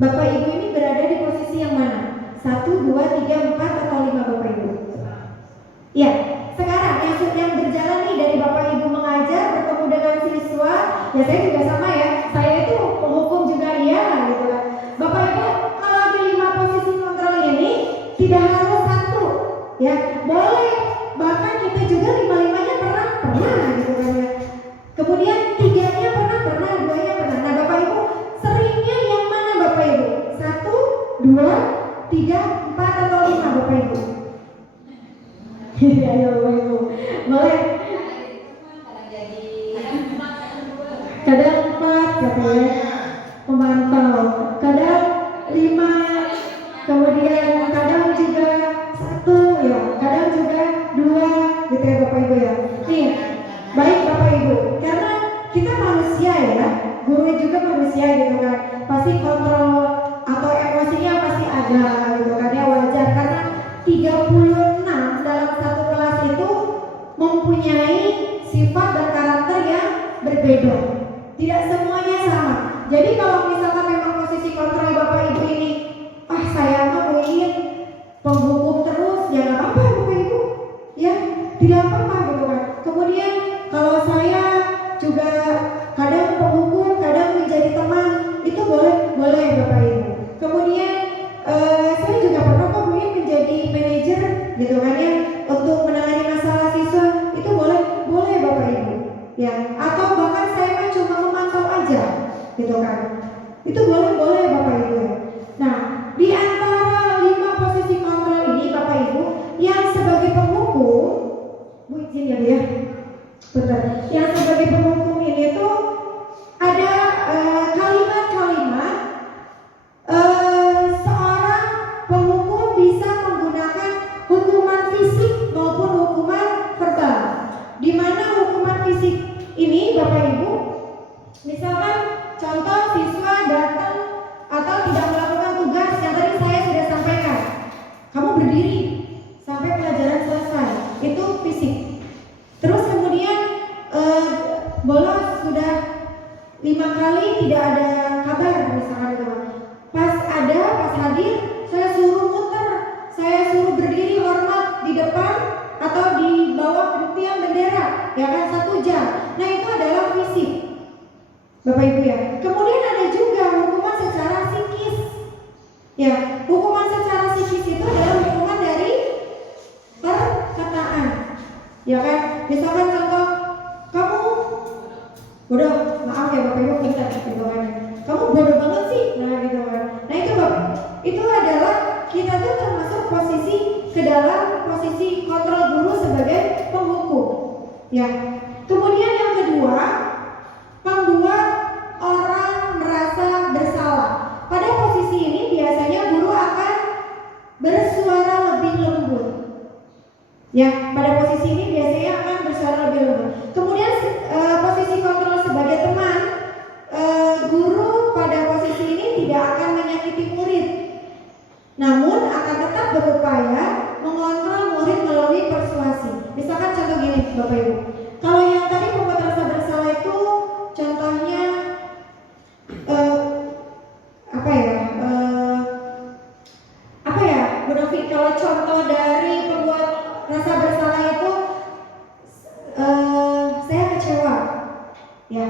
Bapak Ibu ini berada di posisi yang mana? 1, 2, 3, 4 atau 5 Bapak Ibu? Ya, sekarang yang berjalan nih dari Bapak Ibu mengajar bertemu dengan siswa, ya saya juga sama ya. Saya itu penghukum juga iya gitu kan. Bapak Ibu kalau di 5 posisi kontrol ini tidak harus 1 ya, boleh bahkan kita juga 5-5-nya pernah gitu kan ya. Kemudian 3-nya pernah, 2-nya pernah. Nah Bapak Ibu seringnya yang mana Bapak Ibu? 1, 2, 3, 4 atau 5 Bapak Ibu? Iya Bapak Ibu. Boleh. Kadang 4 gitu ya, pemantau. Kadang 5, kemudian kadang juga 1 ya, kadang juga 2 gitu ya Bapak Ibu ya. Nih, baik Bapak Ibu, karena kita manusia ya, guru juga manusia gitu kan. Pasti kontrol atau emosinya pasti ada gitu kan ya, wajar karena 36 dalam satu kelas itu mempunyai sifat dan karakter yang berbeda. Tidak semuanya sama. Jadi kalau misalkan memang posisi kontrol Bapak Ibu ini, saya mah ingin penghukum terus, ya nggak apa-apa Bapak Ibu, ya tidak apa-apa gitu kan. Kemudian kalau saya juga kadang penghukum, kadang menjadi teman, itu boleh Bapak Ibu. Kemudian saya juga pernah kok mungkin menjadi manajer gitu kan ya, untuk menangani masalah siswa, itu boleh Bapak Ibu ya. Atau bahkan saya kan cuma memantau aja gitu kan, itu boleh Bapak Ibu ya. Nah di antara 5 posisi kontrol ini Bapak Ibu, yang sebagai penghukum, Bu izin ya Bu ya, bentar. Yang sebagai penghukum ini tuh ada kalimat-kalimat seorang penghukum bisa menggunakan hukuman fisik maupun hukuman verbal. Di mana hukuman fisik ini Bapak Ibu, misalkan contoh siswa datang atau tidak melakukan tugas yang tadi saya sudah sampaikan, kamu berdiri sampai pelajaran selesai, itu fisik. Terus kemudian bolos sudah 5 kali tidak ada kabar misalkan gitu. Pas hadir saya suruh muter, saya suruh berdiri hormat di depan atau di bawah tiang bendera ya kan 1 jam. Nah itu adalah fisik Bapak Ibu ya. Kemudian ada juga hukuman secara psikis ya. Hukuman secara psikis itu adalah hukuman dari perkataan ya kan. Misalkan contoh, kamu bodoh, maaf ya Bapak Ibu kita gitu kan, kamu bodoh banget sih, nah gitu kan. Nah itu Bapak, itu adalah kita tuh termasuk posisi ke dalam posisi kontrol guru sebagai penghukum ya. Kemudian yang kedua, membuat orang merasa bersalah. Pada posisi ini biasanya guru akan bersuara lebih lembut ya. Pada posisi ini biasanya akan bersuara lebih lembut. Kemudian posisi kontrol sebagai teman, guru pada posisi ini tidak akan menyakiti murid, namun akan tetap berupaya mengontrol murid melalui persuasi. Misalkan contoh gini Bapak Ibu, kalau yang tadi membuat rasa bersalah itu contohnya Bu Novi, kalau contoh dari pembuat rasa bersalah itu saya kecewa ya,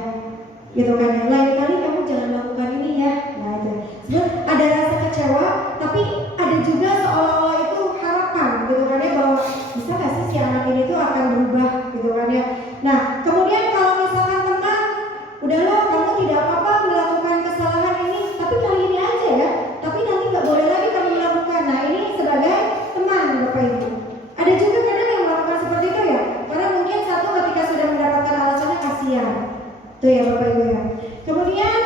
gitu kan ya. Lain kali kamu jangan lakukan ini ya. Nah itu, sebenarnya ada rasa kecewa, tapi ada juga seolah-olah itu harapan, gitu kan ya, bahwa bisa gak sih si anak ini tuh akan berubah, gitu kan ya. Nah kemudian kalau misalkan teman, udahlah kamu tidak apa-apa melakukan kesalahan ini, tapi kali ini aja ya, tapi nanti nggak boleh lagi kamu melakukan. Nah ini sebagai teman Bapak Ibu. Ada juga kadang yang melakukan seperti itu ya, karena mungkin satu ketika sudah mendapatkan alasannya kasihan, tuh ya Bapak Ibu ya. Kemudian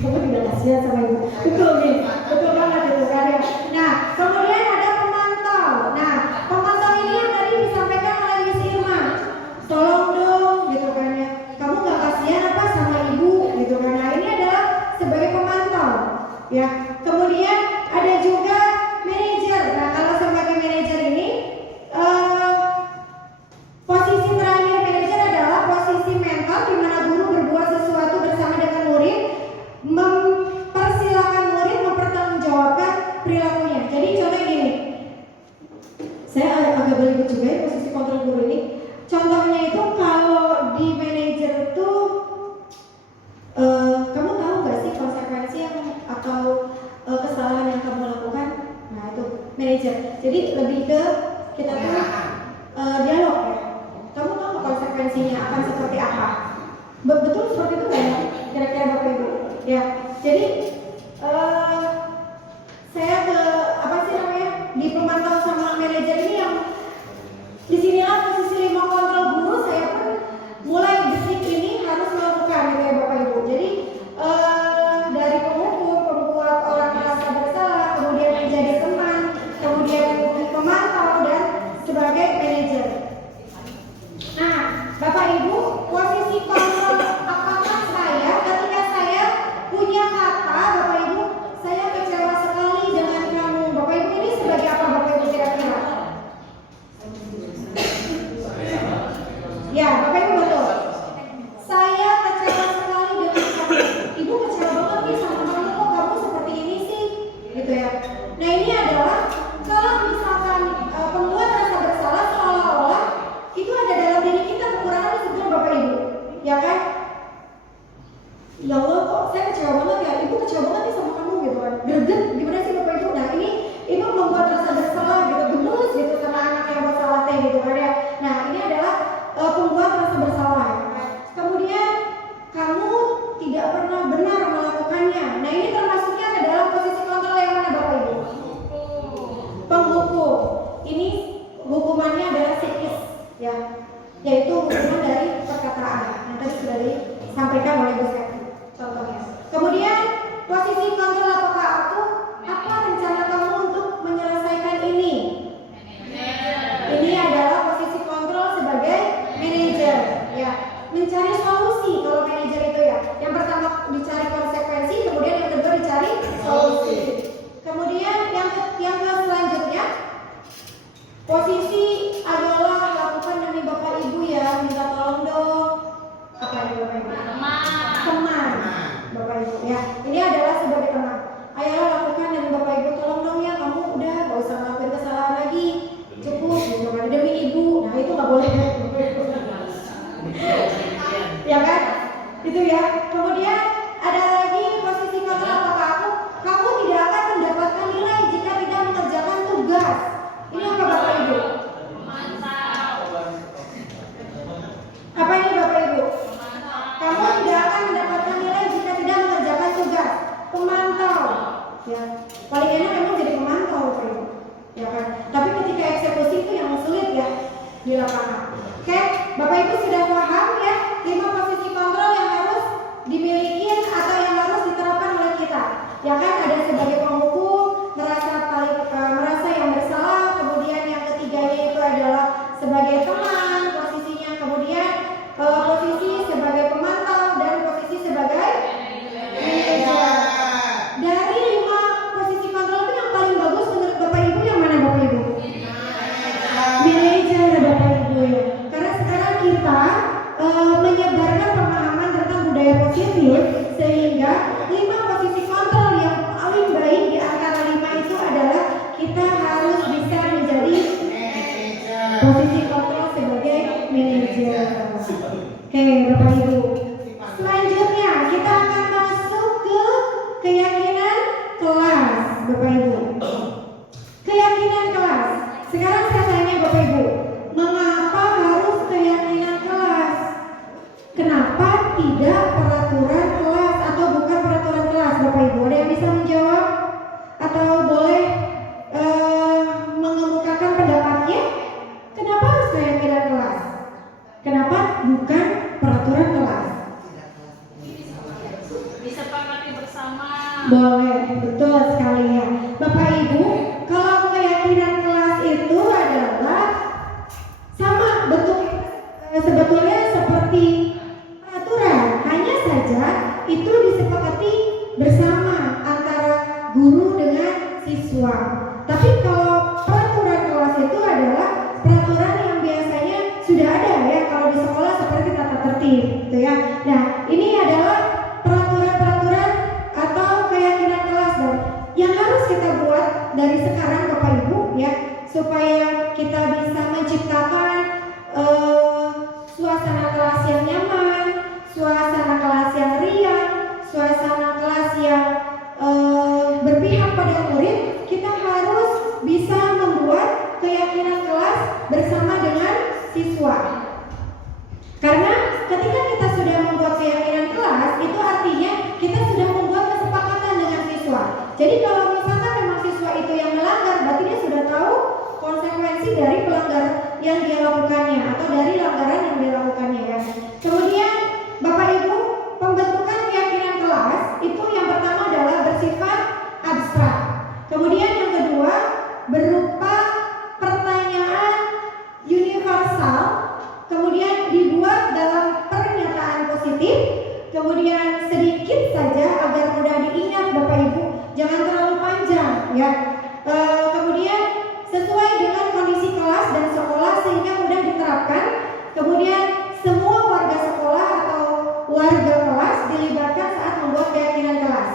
kamu tidak kasihan sama ibu, betul nih, betul banget itu kan ya. Nah kemudian ada pemantau. Nah pemantau ini yang tadi disampaikan oleh Miss Irma, tolong dong, gitu kan ya, kamu nggak kasihan apa sama ibu, gitu kan. Nah ini adalah sebagai pemantau ya. Kemudian ada juga manajer. Nah kalau sebagai manajer ini posisi terakhir manajer adalah posisi mentor, di mana guru berbuat sesuatu bersama dengan murid, mempersilahkan murid mempertanggungjawabkan perilakunya. Jadi contoh gini, saya agak belibet juga ya posisi kontrol guru ini. Contohnya itu kalau di manajer tuh kamu tahu nggak sih konsekuensi yang atau kesalahan yang kamu lakukan? Nah itu manajer. Jadi lebih ke kita tuh dialog ya. Kamu tahu konsekuensinya akan seperti apa? Betul seperti itu nggak ya? Kira-kira Bapak Ibu? Ya. Jadi saya ke apa sih namanya di pemantau sama manajer ini yang disinilah posisi 5 kontrol guru saya pun mulai detik ini harus melakukan gitu ya Bapak Ibu. Jadi dari pengukur, pembuat orang merasa bersalah, kemudian menjadi teman, kemudian pemantau dan sebagai manajer. Nah, Bapak Ibu, posisi kontrol apakah saya ketika saya punya kata, Bapak Ibu, saya kecewa sekali dengan kamu. Bapak Ibu ini sebagai apa Bapak Ibu kira-kira? Ya, Bapak Ibu betul. Saya kecewa sekali dengan kamu. Ibu kecewa banget nih sama kamu, kok kamu seperti ini sih, gitu ya. Nah ini adalah kalau misalkan pembuat rasa bersalah seolah-olah itu ada dalam diri kita, kekurangan sebetulnya Bapak Ibu, ya kan? Ya Allah kok saya kecewa banget ya, ibu kecewa banget nih sama kamu gitu kan. Greget gimana sih Bapak Ibu? Nah ini itu membuat rasa bersalah gitu, gemes gitu sama anak yang bersalah teh gitu kan ya. Nah ini adalah pembuat rasa bersalah. Kemudian kamu tidak pernah benar melakukannya. Nah ini termasuknya ke dalam posisi kontrol yang mana Bapak Ibu? Penghukum. Ini hukumannya adalah psikis ya, yaitu hukuman dari perkataan yang tadi sudah disampaikan oleh Bu Seti contohnya. Kemudian posisi kontrol apakah apa rencana kamu untuk menyelesaikan ini? Ini adalah posisi kontrol sebagai manajer ya, mencari solusi. Kalau manajer itu ya, yang pertama dicari konsekuensi, kemudian yang kedua dicari solusi. Kemudian yang selanjutnya posisi adalah lakukan demi Bapak Ibu ya, minta tolong dong. Apa ini Bapak Ibu? Teman Bapak Ibu ya, ini adalah sebagai teman. Ayolah lakukan demi Bapak Ibu, tolong dong ya, kamu udah gak usah ngelakuin kesalahan lagi, cukup gitu kan, demi Ibu. Nah itu gak boleh ya kan, itu ya. Kemudian ada lagi posisi kontrol apakah kamu tidak akan mendapatkan nilai jika tidak mengerjakan tugas. Ini apa Bapak Ibu? Apa ini Bapak Ibu? Kamu tidak akan mendapatkan nilai jika tidak mengerjakan tugas. Pemantau ya, paling enak memang jadi pemantau Bapak Ibu ya kan, tapi ketika eksekusi itu yang sulit ya di lapangan. Oke, Bapak Ibu sudah paham ya 5 posisi kontrol yang harus dimiliki atau yang harus diterapkan oleh kita ya kan. Ada sebagai penghukum, merasa yang bersalah, kemudian yang ketiganya itu adalah sebagai teman posisinya, kemudian posisi sebagai pemantau dan posisi sebagai manajer. Dari 5 posisi kontrol itu yang paling bagus menurut Bapak Ibu yang mana Bapak Ibu? Manajer Bapak Ibu ya. Karena sekarang kita menyebarkan pemahaman tentang budaya positif, sehingga 5 posisi kontrol yang paling baik di antara 5 itu adalah kita harus bisa menjadi posisi kontrol sebagai manajer. Oke, Oke, Bapak Ibu. Selanjutnya kita akan masuk ke keyakinan kelas, Bapak Ibu. Keyakinan kelas. Sekarang saya tanya Bapak Ibu, mengapa harus keyakinan kelas? Kenapa tidak peraturan kelas atau bukan peraturan kelas, Bapak Ibu? Ada yang bisa menjawab? Atau boleh mengemukakan pendapatnya? Kenapa harus keyakinan kelas? Kenapa bukan peraturan kelas? Disepakati bersama. Boleh, betul sekali ya. Bapak Ibu, kalau keyakinan kelas itu adalah sama betul sebetulnya seperti peraturan, hanya saja itu disepakati bersama antara guru dengan siswa. Tapi kalau peraturan kelas itu adalah peraturan yang biasanya sudah ada ya kalau di sekolah seperti tata tertib, gitu ya. Nah, ini adalah peraturan-peraturan atau keyakinan kelas yang harus kita buat dari sekarang Bapak Ibu ya, supaya kita bisa menciptakan suasana kelas yang nyaman, suasana kelas yang riang, suasana kelas yang berpihak pada murid. Kita harus bisa membuat keyakinan kelas bersama dengan siswa. Karena ketika kita sudah membuat keyakinan kelas, itu artinya kita sudah membuat kesepakatan dengan siswa. Jadi kalau misalkan memang siswa itu yang melanggar, berarti dia sudah tahu konsekuensi dari pelanggaran yang dia lakukannya atau dari pelanggaran yang dia lakukannya ya. Kemudian Bapak Ibu, pembentukan keyakinan kelas itu yang pertama adalah bersifat abstrak. Kemudian yang kedua berupa pertanyaan universal, kemudian dibuat dalam pernyataan positif, kemudian sedikit saja agar mudah diingat Bapak Ibu, jangan terlalu panjang ya. Kemudian sesuai dengan kondisi kelas dan sekolah sehingga mudah diterapkan. Kemudian semua warga sekolah atau warga kelas dilibatkan saat membuat keyakinan kelas.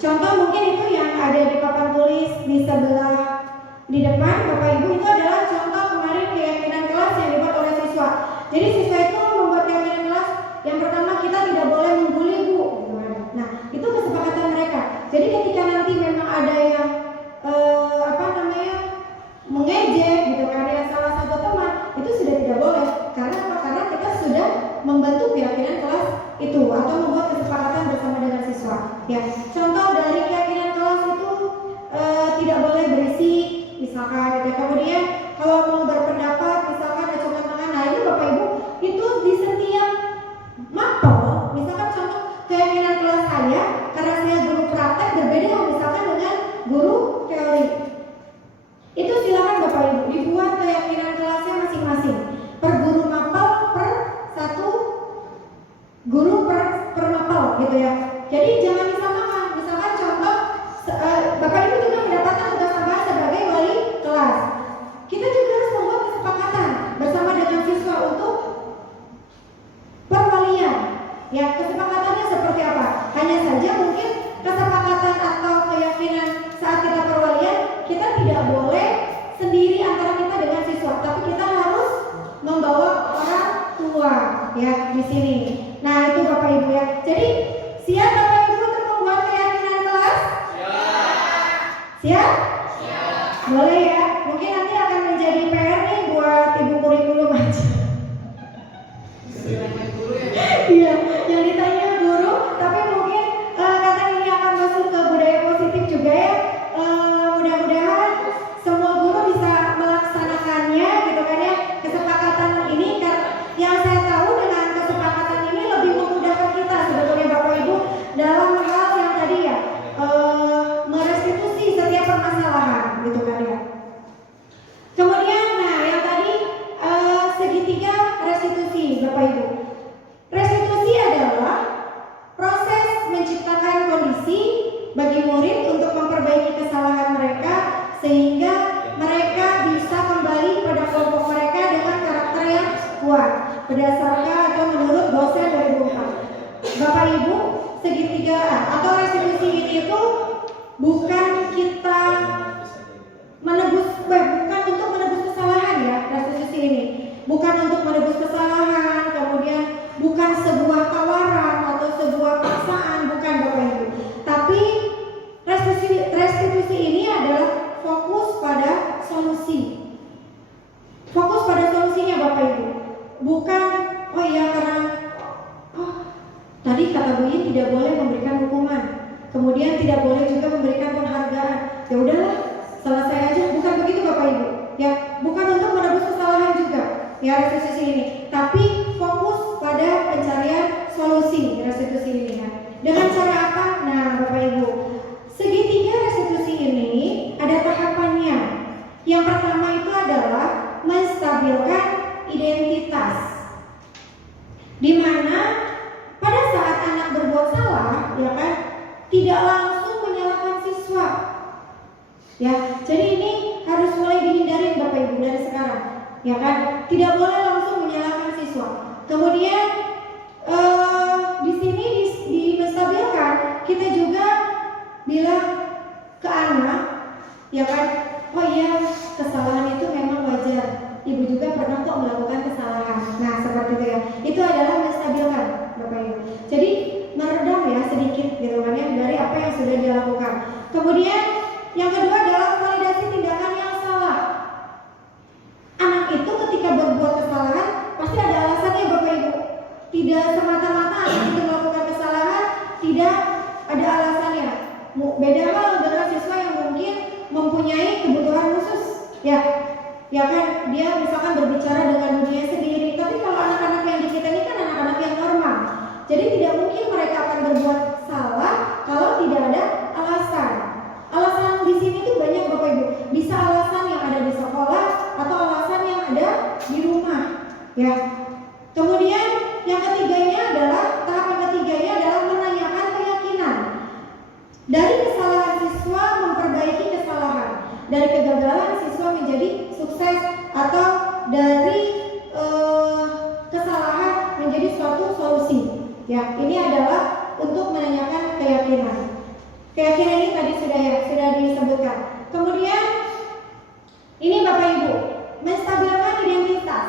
Contoh mungkin itu yang ada di papan tulis di sebelah di depan Bapak Ibu, itu adalah contoh kemarin keyakinan kelas yang dibuat oleh siswa. Jadi siswa itu membuat keyakinan kelas yang pertama, kita tidak boleh membuli Bu. Nah, itu kesepakatan mereka. Jadi ketika nanti memang ada yang mengejek gitu kan ya salah satu teman, itu sudah tidak boleh. Karena apa? Karena kita sudah membentuk keyakinan kelas itu atau membuat kesepakatan bersama dengan siswa. Ya, contoh dari keyakinan kelas itu tidak boleh berisik, misalkan gitu. Kemudian kalau mau berpendapat, misalkan acukan tangan. Nah, ini Bapak Ibu, itu di setiap mapel, misalkan contoh keyakinan kelas saya, karena saya guru praktek berbeda misalkan dengan guru teori. Itu silakan Bapak Ibu dibuat keyakinan kelasnya masing-masing. Per guru mapel, per satu guru per mapel gitu ya. Jadi jangan disamakan. Misalkan contoh Bapak Ibu juga mendapatkan tugas tambahan sebagai wali kelas. Kita juga harus membuat kesepakatan bersama dengan siswa untuk perwalian. Ya, kesepakatannya seperti apa? Hanya saja mungkin kesepakatan atau keyakinan saat kita perwalian, kita tidak boleh sendiri antara kita dengan siswa, tapi kita harus membawa orang tua ya di sini. Nah, itu Bapak Ibu ya. Jadi siap Bapak Ibu untuk membuat keyakinan kelas? Siap? Siap. Boleh ya. Mungkin nanti akan menjadi PR nih buat ibu kurikulum aja. Iya, yang ditanya guru, tapi mungkin karena ini akan masuk ke budaya positif juga ya. Mudah-mudahan semua guru bisa melaksanakannya gitu kan ya. Kesepakatan ini kan yang saya tahu dengan kesepakatan ini lebih memudahkan kita sebetulnya Bapak Ibu dalam hal yang tadi ya merestitusi setiap permasalahan gitu kan ya. Kemudian nah yang tadi segitiga restitusi Bapak Ibu. Restitusi adalah proses menciptakan kondisi bagi murid untuk memperbaiki kesalahan mereka sehingga mereka bisa kembali pada kelompok mereka dengan karakter yang kuat berdasarkan atau menurut dosen 2004. Bapak Ibu, segitiga atau restitusi ini itu bukan kita menebus, bukan untuk menebus kesalahan ya. Restitusi ini bukan untuk menebus kesalahan, kemudian bukan bukan oh iya karena tadi kata Bu Yin tidak boleh memberikan hukuman, kemudian tidak boleh juga memberikan penghargaan. Ya udahlah, selesai aja. Bukan begitu Bapak Ibu. Ya, bukan untuk menebus kesalahan juga. Ya restitusi ini, tapi fokus pada pencarian solusi restitusi ini ya. Dengan cara apa? Nah, Bapak Ibu, segitiga restitusi ini ada tahapannya. Yang pertama itu adalah menstabilkan identitas, di mana pada saat anak berbuat salah, ya kan, tidak langsung menyalahkan siswa. Ya, jadi ini harus mulai dihindari Bapak Ibu dari sekarang, ya kan, tidak boleh langsung menyalahkan siswa. Kemudian di sini dimestabilkan, kita juga bilang ke anak, ya kan, oh iya kesalahan itu memang wajar. Ibu juga pernah kok melakukan kesalahan. Nah seperti itu ya. Itu adalah menstabilkan Bapak Ibu. Jadi meredam ya sedikit gitu kan ya dari apa yang sudah dilakukan. Kemudian yang kedua adalah validasi tindakan yang salah. Anak itu ketika berbuat kesalahan pasti ada alasannya Bapak Ibu. Tidak semata-mata anak itu melakukan kesalahan tidak ada alasannya. Beda hal dengan siswa yang mungkin mempunyai kebutuhan khusus ya kan, dia misalkan berbicara dengan dunia sendiri. Tapi kalau anak-anak yang di kita ini kan anak-anak yang normal, jadi tidak mungkin mereka akan berbuat salah kalau tidak ada alasan. Alasan di sini tuh banyak Bapak Ibu, bisa alasan yang ada di sekolah atau alasan yang ada di rumah ya. Kemudian yang ketiganya adalah tahap ketiganya adalah menanyakan keyakinan. Dari kesalahan siswa memperbaiki kesalahan, dari kegagalan siswa menjadi sukses, atau dari kesalahan menjadi suatu solusi. Ya, ini adalah untuk menanyakan keyakinan. Keyakinan ini tadi sudah disebutkan. Kemudian ini Bapak Ibu, menstabilkan identitas.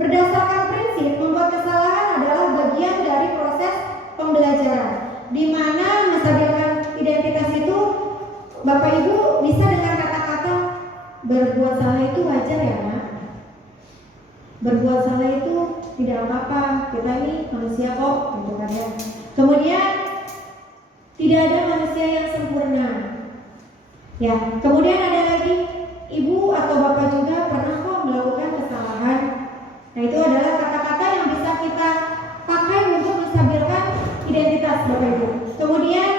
Berdasarkan prinsip membuat kesalahan adalah bagian dari proses pembelajaran, di mana menstabilkan identitas itu Bapak Ibu bisa dengan kata-kata berbuat salah itu wajar ya nak. Berbuat salah itu tidak apa-apa, kita ini manusia kok gitu kan ya. Kemudian tidak ada manusia yang sempurna ya. Kemudian ada lagi, ibu atau bapak juga pernah kok melakukan kesalahan. Nah itu adalah kata-kata yang bisa kita pakai untuk menstabilkan identitas Bapak Ibu. Kemudian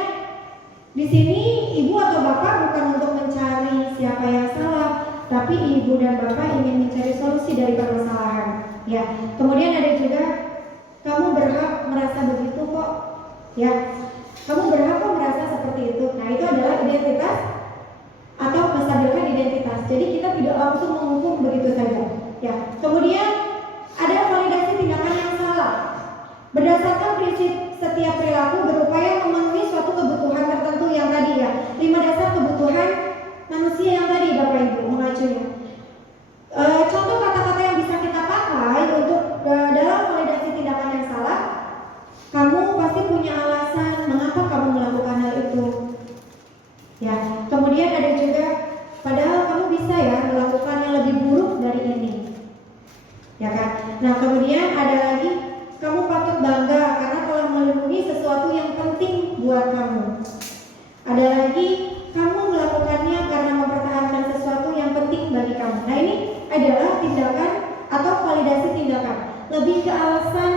di sini ibu atau bapak bukan untuk mencari siapa yang salah, tapi ibu dan bapak ingin mencari solusi dari permasalahan. Ya. Kemudian ada juga kamu berhak merasa begitu kok. Ya. Kamu berhak kok merasa seperti itu. Nah itu adalah identitas atau menstabilkan identitas. Jadi kita tidak langsung menghukum begitu saja. Ya. Kemudian ada validasi tindakan yang salah. Berdasarkan prinsip setiap perilaku berupaya memenuhi suatu kebutuhan tertentu yang tadi ya. 5 dasar kebutuhan manusia yang tadi Bapak Ibu mengacunya. Contoh kata-kata yang bisa kita pakai untuk dalam validasi tindakan yang salah. Kamu pasti punya alasan mengapa kamu melakukan hal itu. Ya. Kemudian ada juga padahal kamu bisa ya melakukan yang lebih buruk dari ini. Ya kan? Nah, kemudian ada lagi kamu patut bangga karena telah melindungi sesuatu yang penting buat kamu. Ada lagi kamu melakukannya karena mempertahankan sesuatu yang penting bagi kamu. Nah ini adalah tindakan atau validasi tindakan. Lebih ke alasan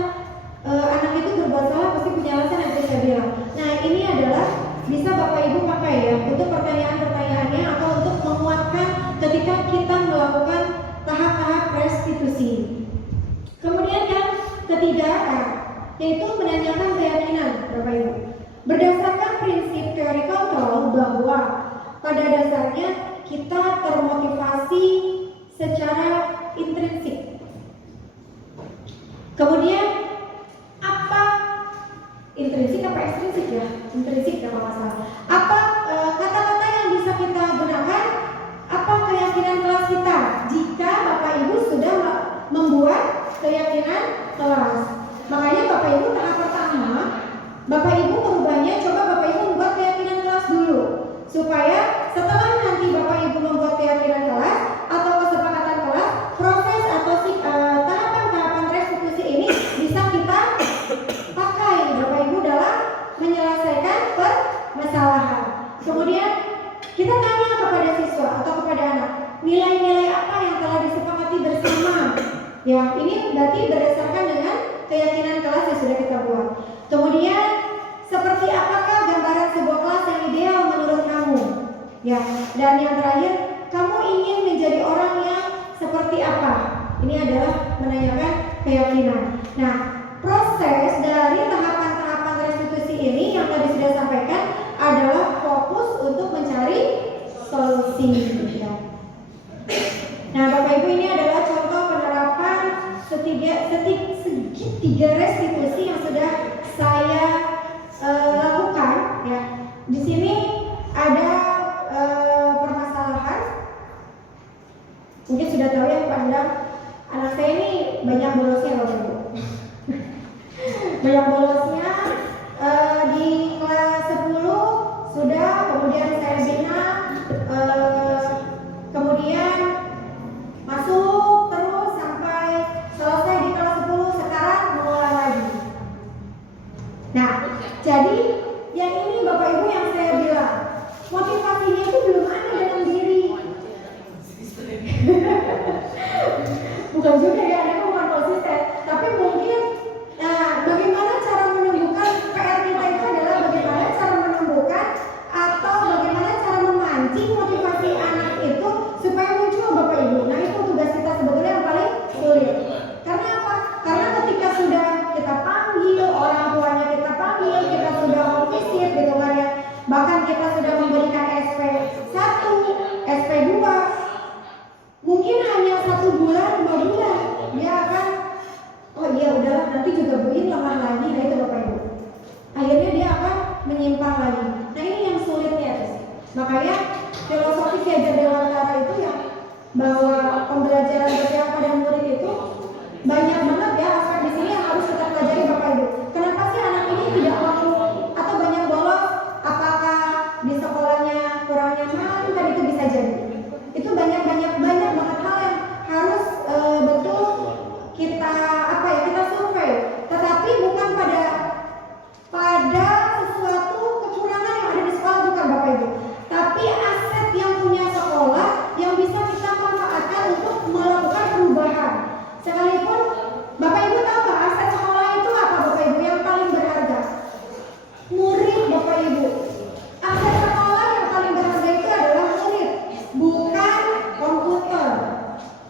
anak itu berbuat salah pasti punya alasan yang saya bilang. Nah ini adalah bisa Bapak Ibu pakai ya untuk pertanyaan-pertanyaannya atau untuk menguatkan ketika kita melakukan tahap-tahap restitusi. Kemudian yang ketiga yaitu menanyakan keyakinan Bapak Ibu. Berdasarkan prinsip teori kontrol bahwa pada dasarnya kita termotivasi secara intrinsik. Kemudian apa intrinsik apa ekstrinsik ya? Intrinsik apa masalah? Apa kata-kata yang bisa kita gunakan? Apa keyakinan kelas kita? Jika Bapak Ibu sudah membuat keyakinan kelas. Makanya Bapak Ibu tahap pertama, Bapak Ibu merubahnya, coba Bapak Ibu membuat keyakinan kelas dulu, supaya setelah nanti Bapak Ibu membuat keyakinan kelas atau kesepakatan kelas, proses atau tahapan-tahapan restitusi Ya, dan yang terakhir, kamu ingin menjadi orang yang seperti apa? Ini adalah menanyakan keyakinan. Nah, proses dari tahapan-tahapan restitusi ini yang tadi sudah sampaikan adalah fokus untuk mencari solusi. Ya. Nah, Bapak Ibu, ini adalah contoh penerapan segitiga restitusi yang sudah saya lakukan. Ya, di sini ada permasalahan. Mungkin sudah tahu ya, pandang anak saya ini banyak bolosnya, Bapak Ibu. Banyak bolosnya. Di kelas 10 sudah, kemudian saya bina, kemudian masuk terus sampai selesai di kelas 10, sekarang mengulang lagi. Nah, jadi yang ini Bapak Ibu yang saya bilang, motivasinya itu belum ada dalam diri. Bukan juga ya, ada bukan konsisten, tapi mungkin bagaimana cara menumbuhkan PR kita itu adalah bagaimana cara menumbuhkan atau bagaimana cara memancing motivasi anak itu supaya muncul, Bapak Ibu. Nah, itu tugas kita sebetulnya yang paling sulit. Karena apa? Karena ketika sudah kita panggil, orang tuanya kita panggil, kita sudah visit gitu kan ya, bahkan kita sudah memberikan SP1, SP2, mungkin hanya 1 bulan, 2 bulan, dia akan, oh iya udahlah nanti juga buin lemah lagi. Nah itu Bapak Ibu, akhirnya dia akan menyimpang lagi. Nah ini yang sulitnya. Makanya filosofi Ki Dewantara itu yang bahwa pembelajaran bersiapa dan murid itu banyak banget ya aspek di sini yang harus kita pelajari, Bapak Ibu. Kenapa sih anak ini tidak mau atau banyak bolos? Apakah di sekolahnya kurang nyaman? Kan itu bisa jadi. Itu banyak banget hal yang harus betul kita kita survei. Tetapi bukan pada sesuatu kekurangan yang ada di sekolah, bukan Bapak Ibu. Tapi aset yang punya sekolah yang bisa kita manfaatkan untuk melakukan perubahan. Sekalipun Bapak Ibu tahu nggak aset sekolah itu apa, Bapak Ibu, yang paling berharga? Murid, Bapak Ibu. Aset sekolah yang paling berharga itu adalah murid, bukan komputer,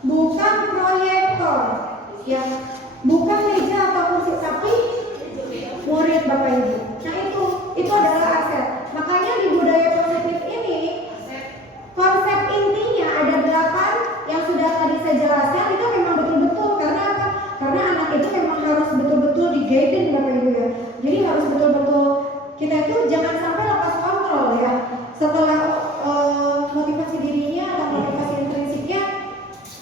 bukan proyektor, ya, bukan meja atau kursi, tapi murid, Bapak Ibu. Nah itu adalah aset. Makanya di budaya positif ini konsep intinya ada 8 yang sudah tadi saya jelaskan. Itu memang betul-betul karena apa? Karena anak itu memang harus betul-betul di-guiding, Bapak Ibu ya. Jadi harus betul-betul kita itu jangan sampai lepas kontrol ya. Setelah motivasi dirinya atau motivasi intrinsiknya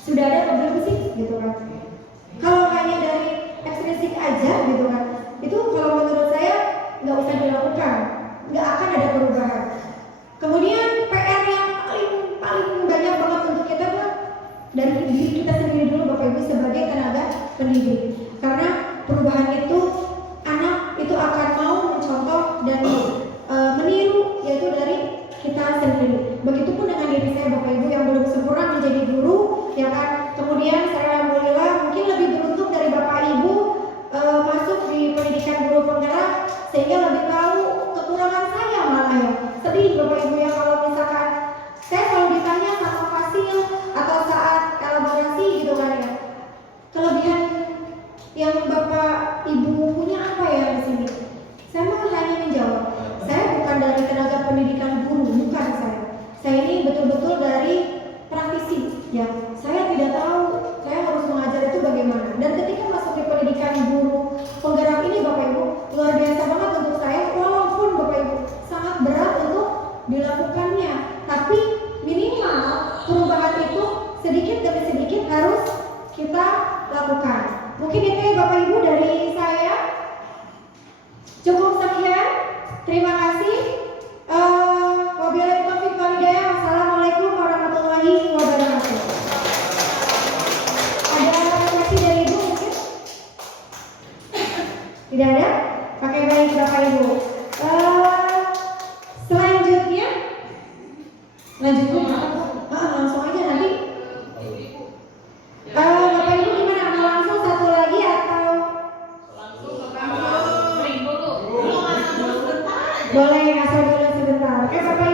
sudah ada atau belum sih gitu kan. Kalau hanya dari ekstrinsik aja gitu kan, itu kalau menurut saya nggak usah dilakukan, nggak akan ada perubahan. Kemudian PR yang paling banyak banget untuk kita tuh dari diri kita sendiri dulu, Bapak Ibu, sebagai tenaga pendidik. Karena perubahan itu anak itu akan mau mencontoh dan meniru, yaitu dari kita sendiri. Begitupun dengan diri saya, Bapak Ibu, yang belum sempurna menjadi guru, ya kan. Kemudian saya alhamdulillah mungkin lebih beruntung dari Bapak Ibu masuk di pendidikan guru penggerak, sehingga lebih tahu kekurangan saya malah ya. Sedih Bapak Ibu ya kalau misalkan saya selalu ditanya sama fasil atau saat elaborasi gitu kan ya, kelebihan yang Bapak Ibu punya apa ya di sini? Saya mau hanya menjawab, saya bukan dari tenaga pendidikan guru, bukan saya. Saya ini betul-betul dari praktisi ya. Saya tidak tahu saya harus mengajar itu bagaimana. Dan ketika masuk di pendidikan guru penggerak ini, Bapak Ibu, luar biasa banget untuk saya. Walaupun Bapak Ibu sangat berat untuk dilakukannya, tapi minimal perubahan itu sedikit demi sedikit harus kita lakukan. Mungkin itu ya Bapak Ibu dari saya. Cukup sekian. Terima kasih. Wabillahi taufiq wal hidayah. Wassalamualaikum warahmatullahi wabarakatuh. Ada refleksi dari Ibu mungkin? Tidak ada? Pakai baik Bapak Ibu. Selanjutnya langsung aja nanti. Bapak Ibu gimana? Mau langsung satu lagi atau? Boleh ngasih dulu sebentar. Oke Bapak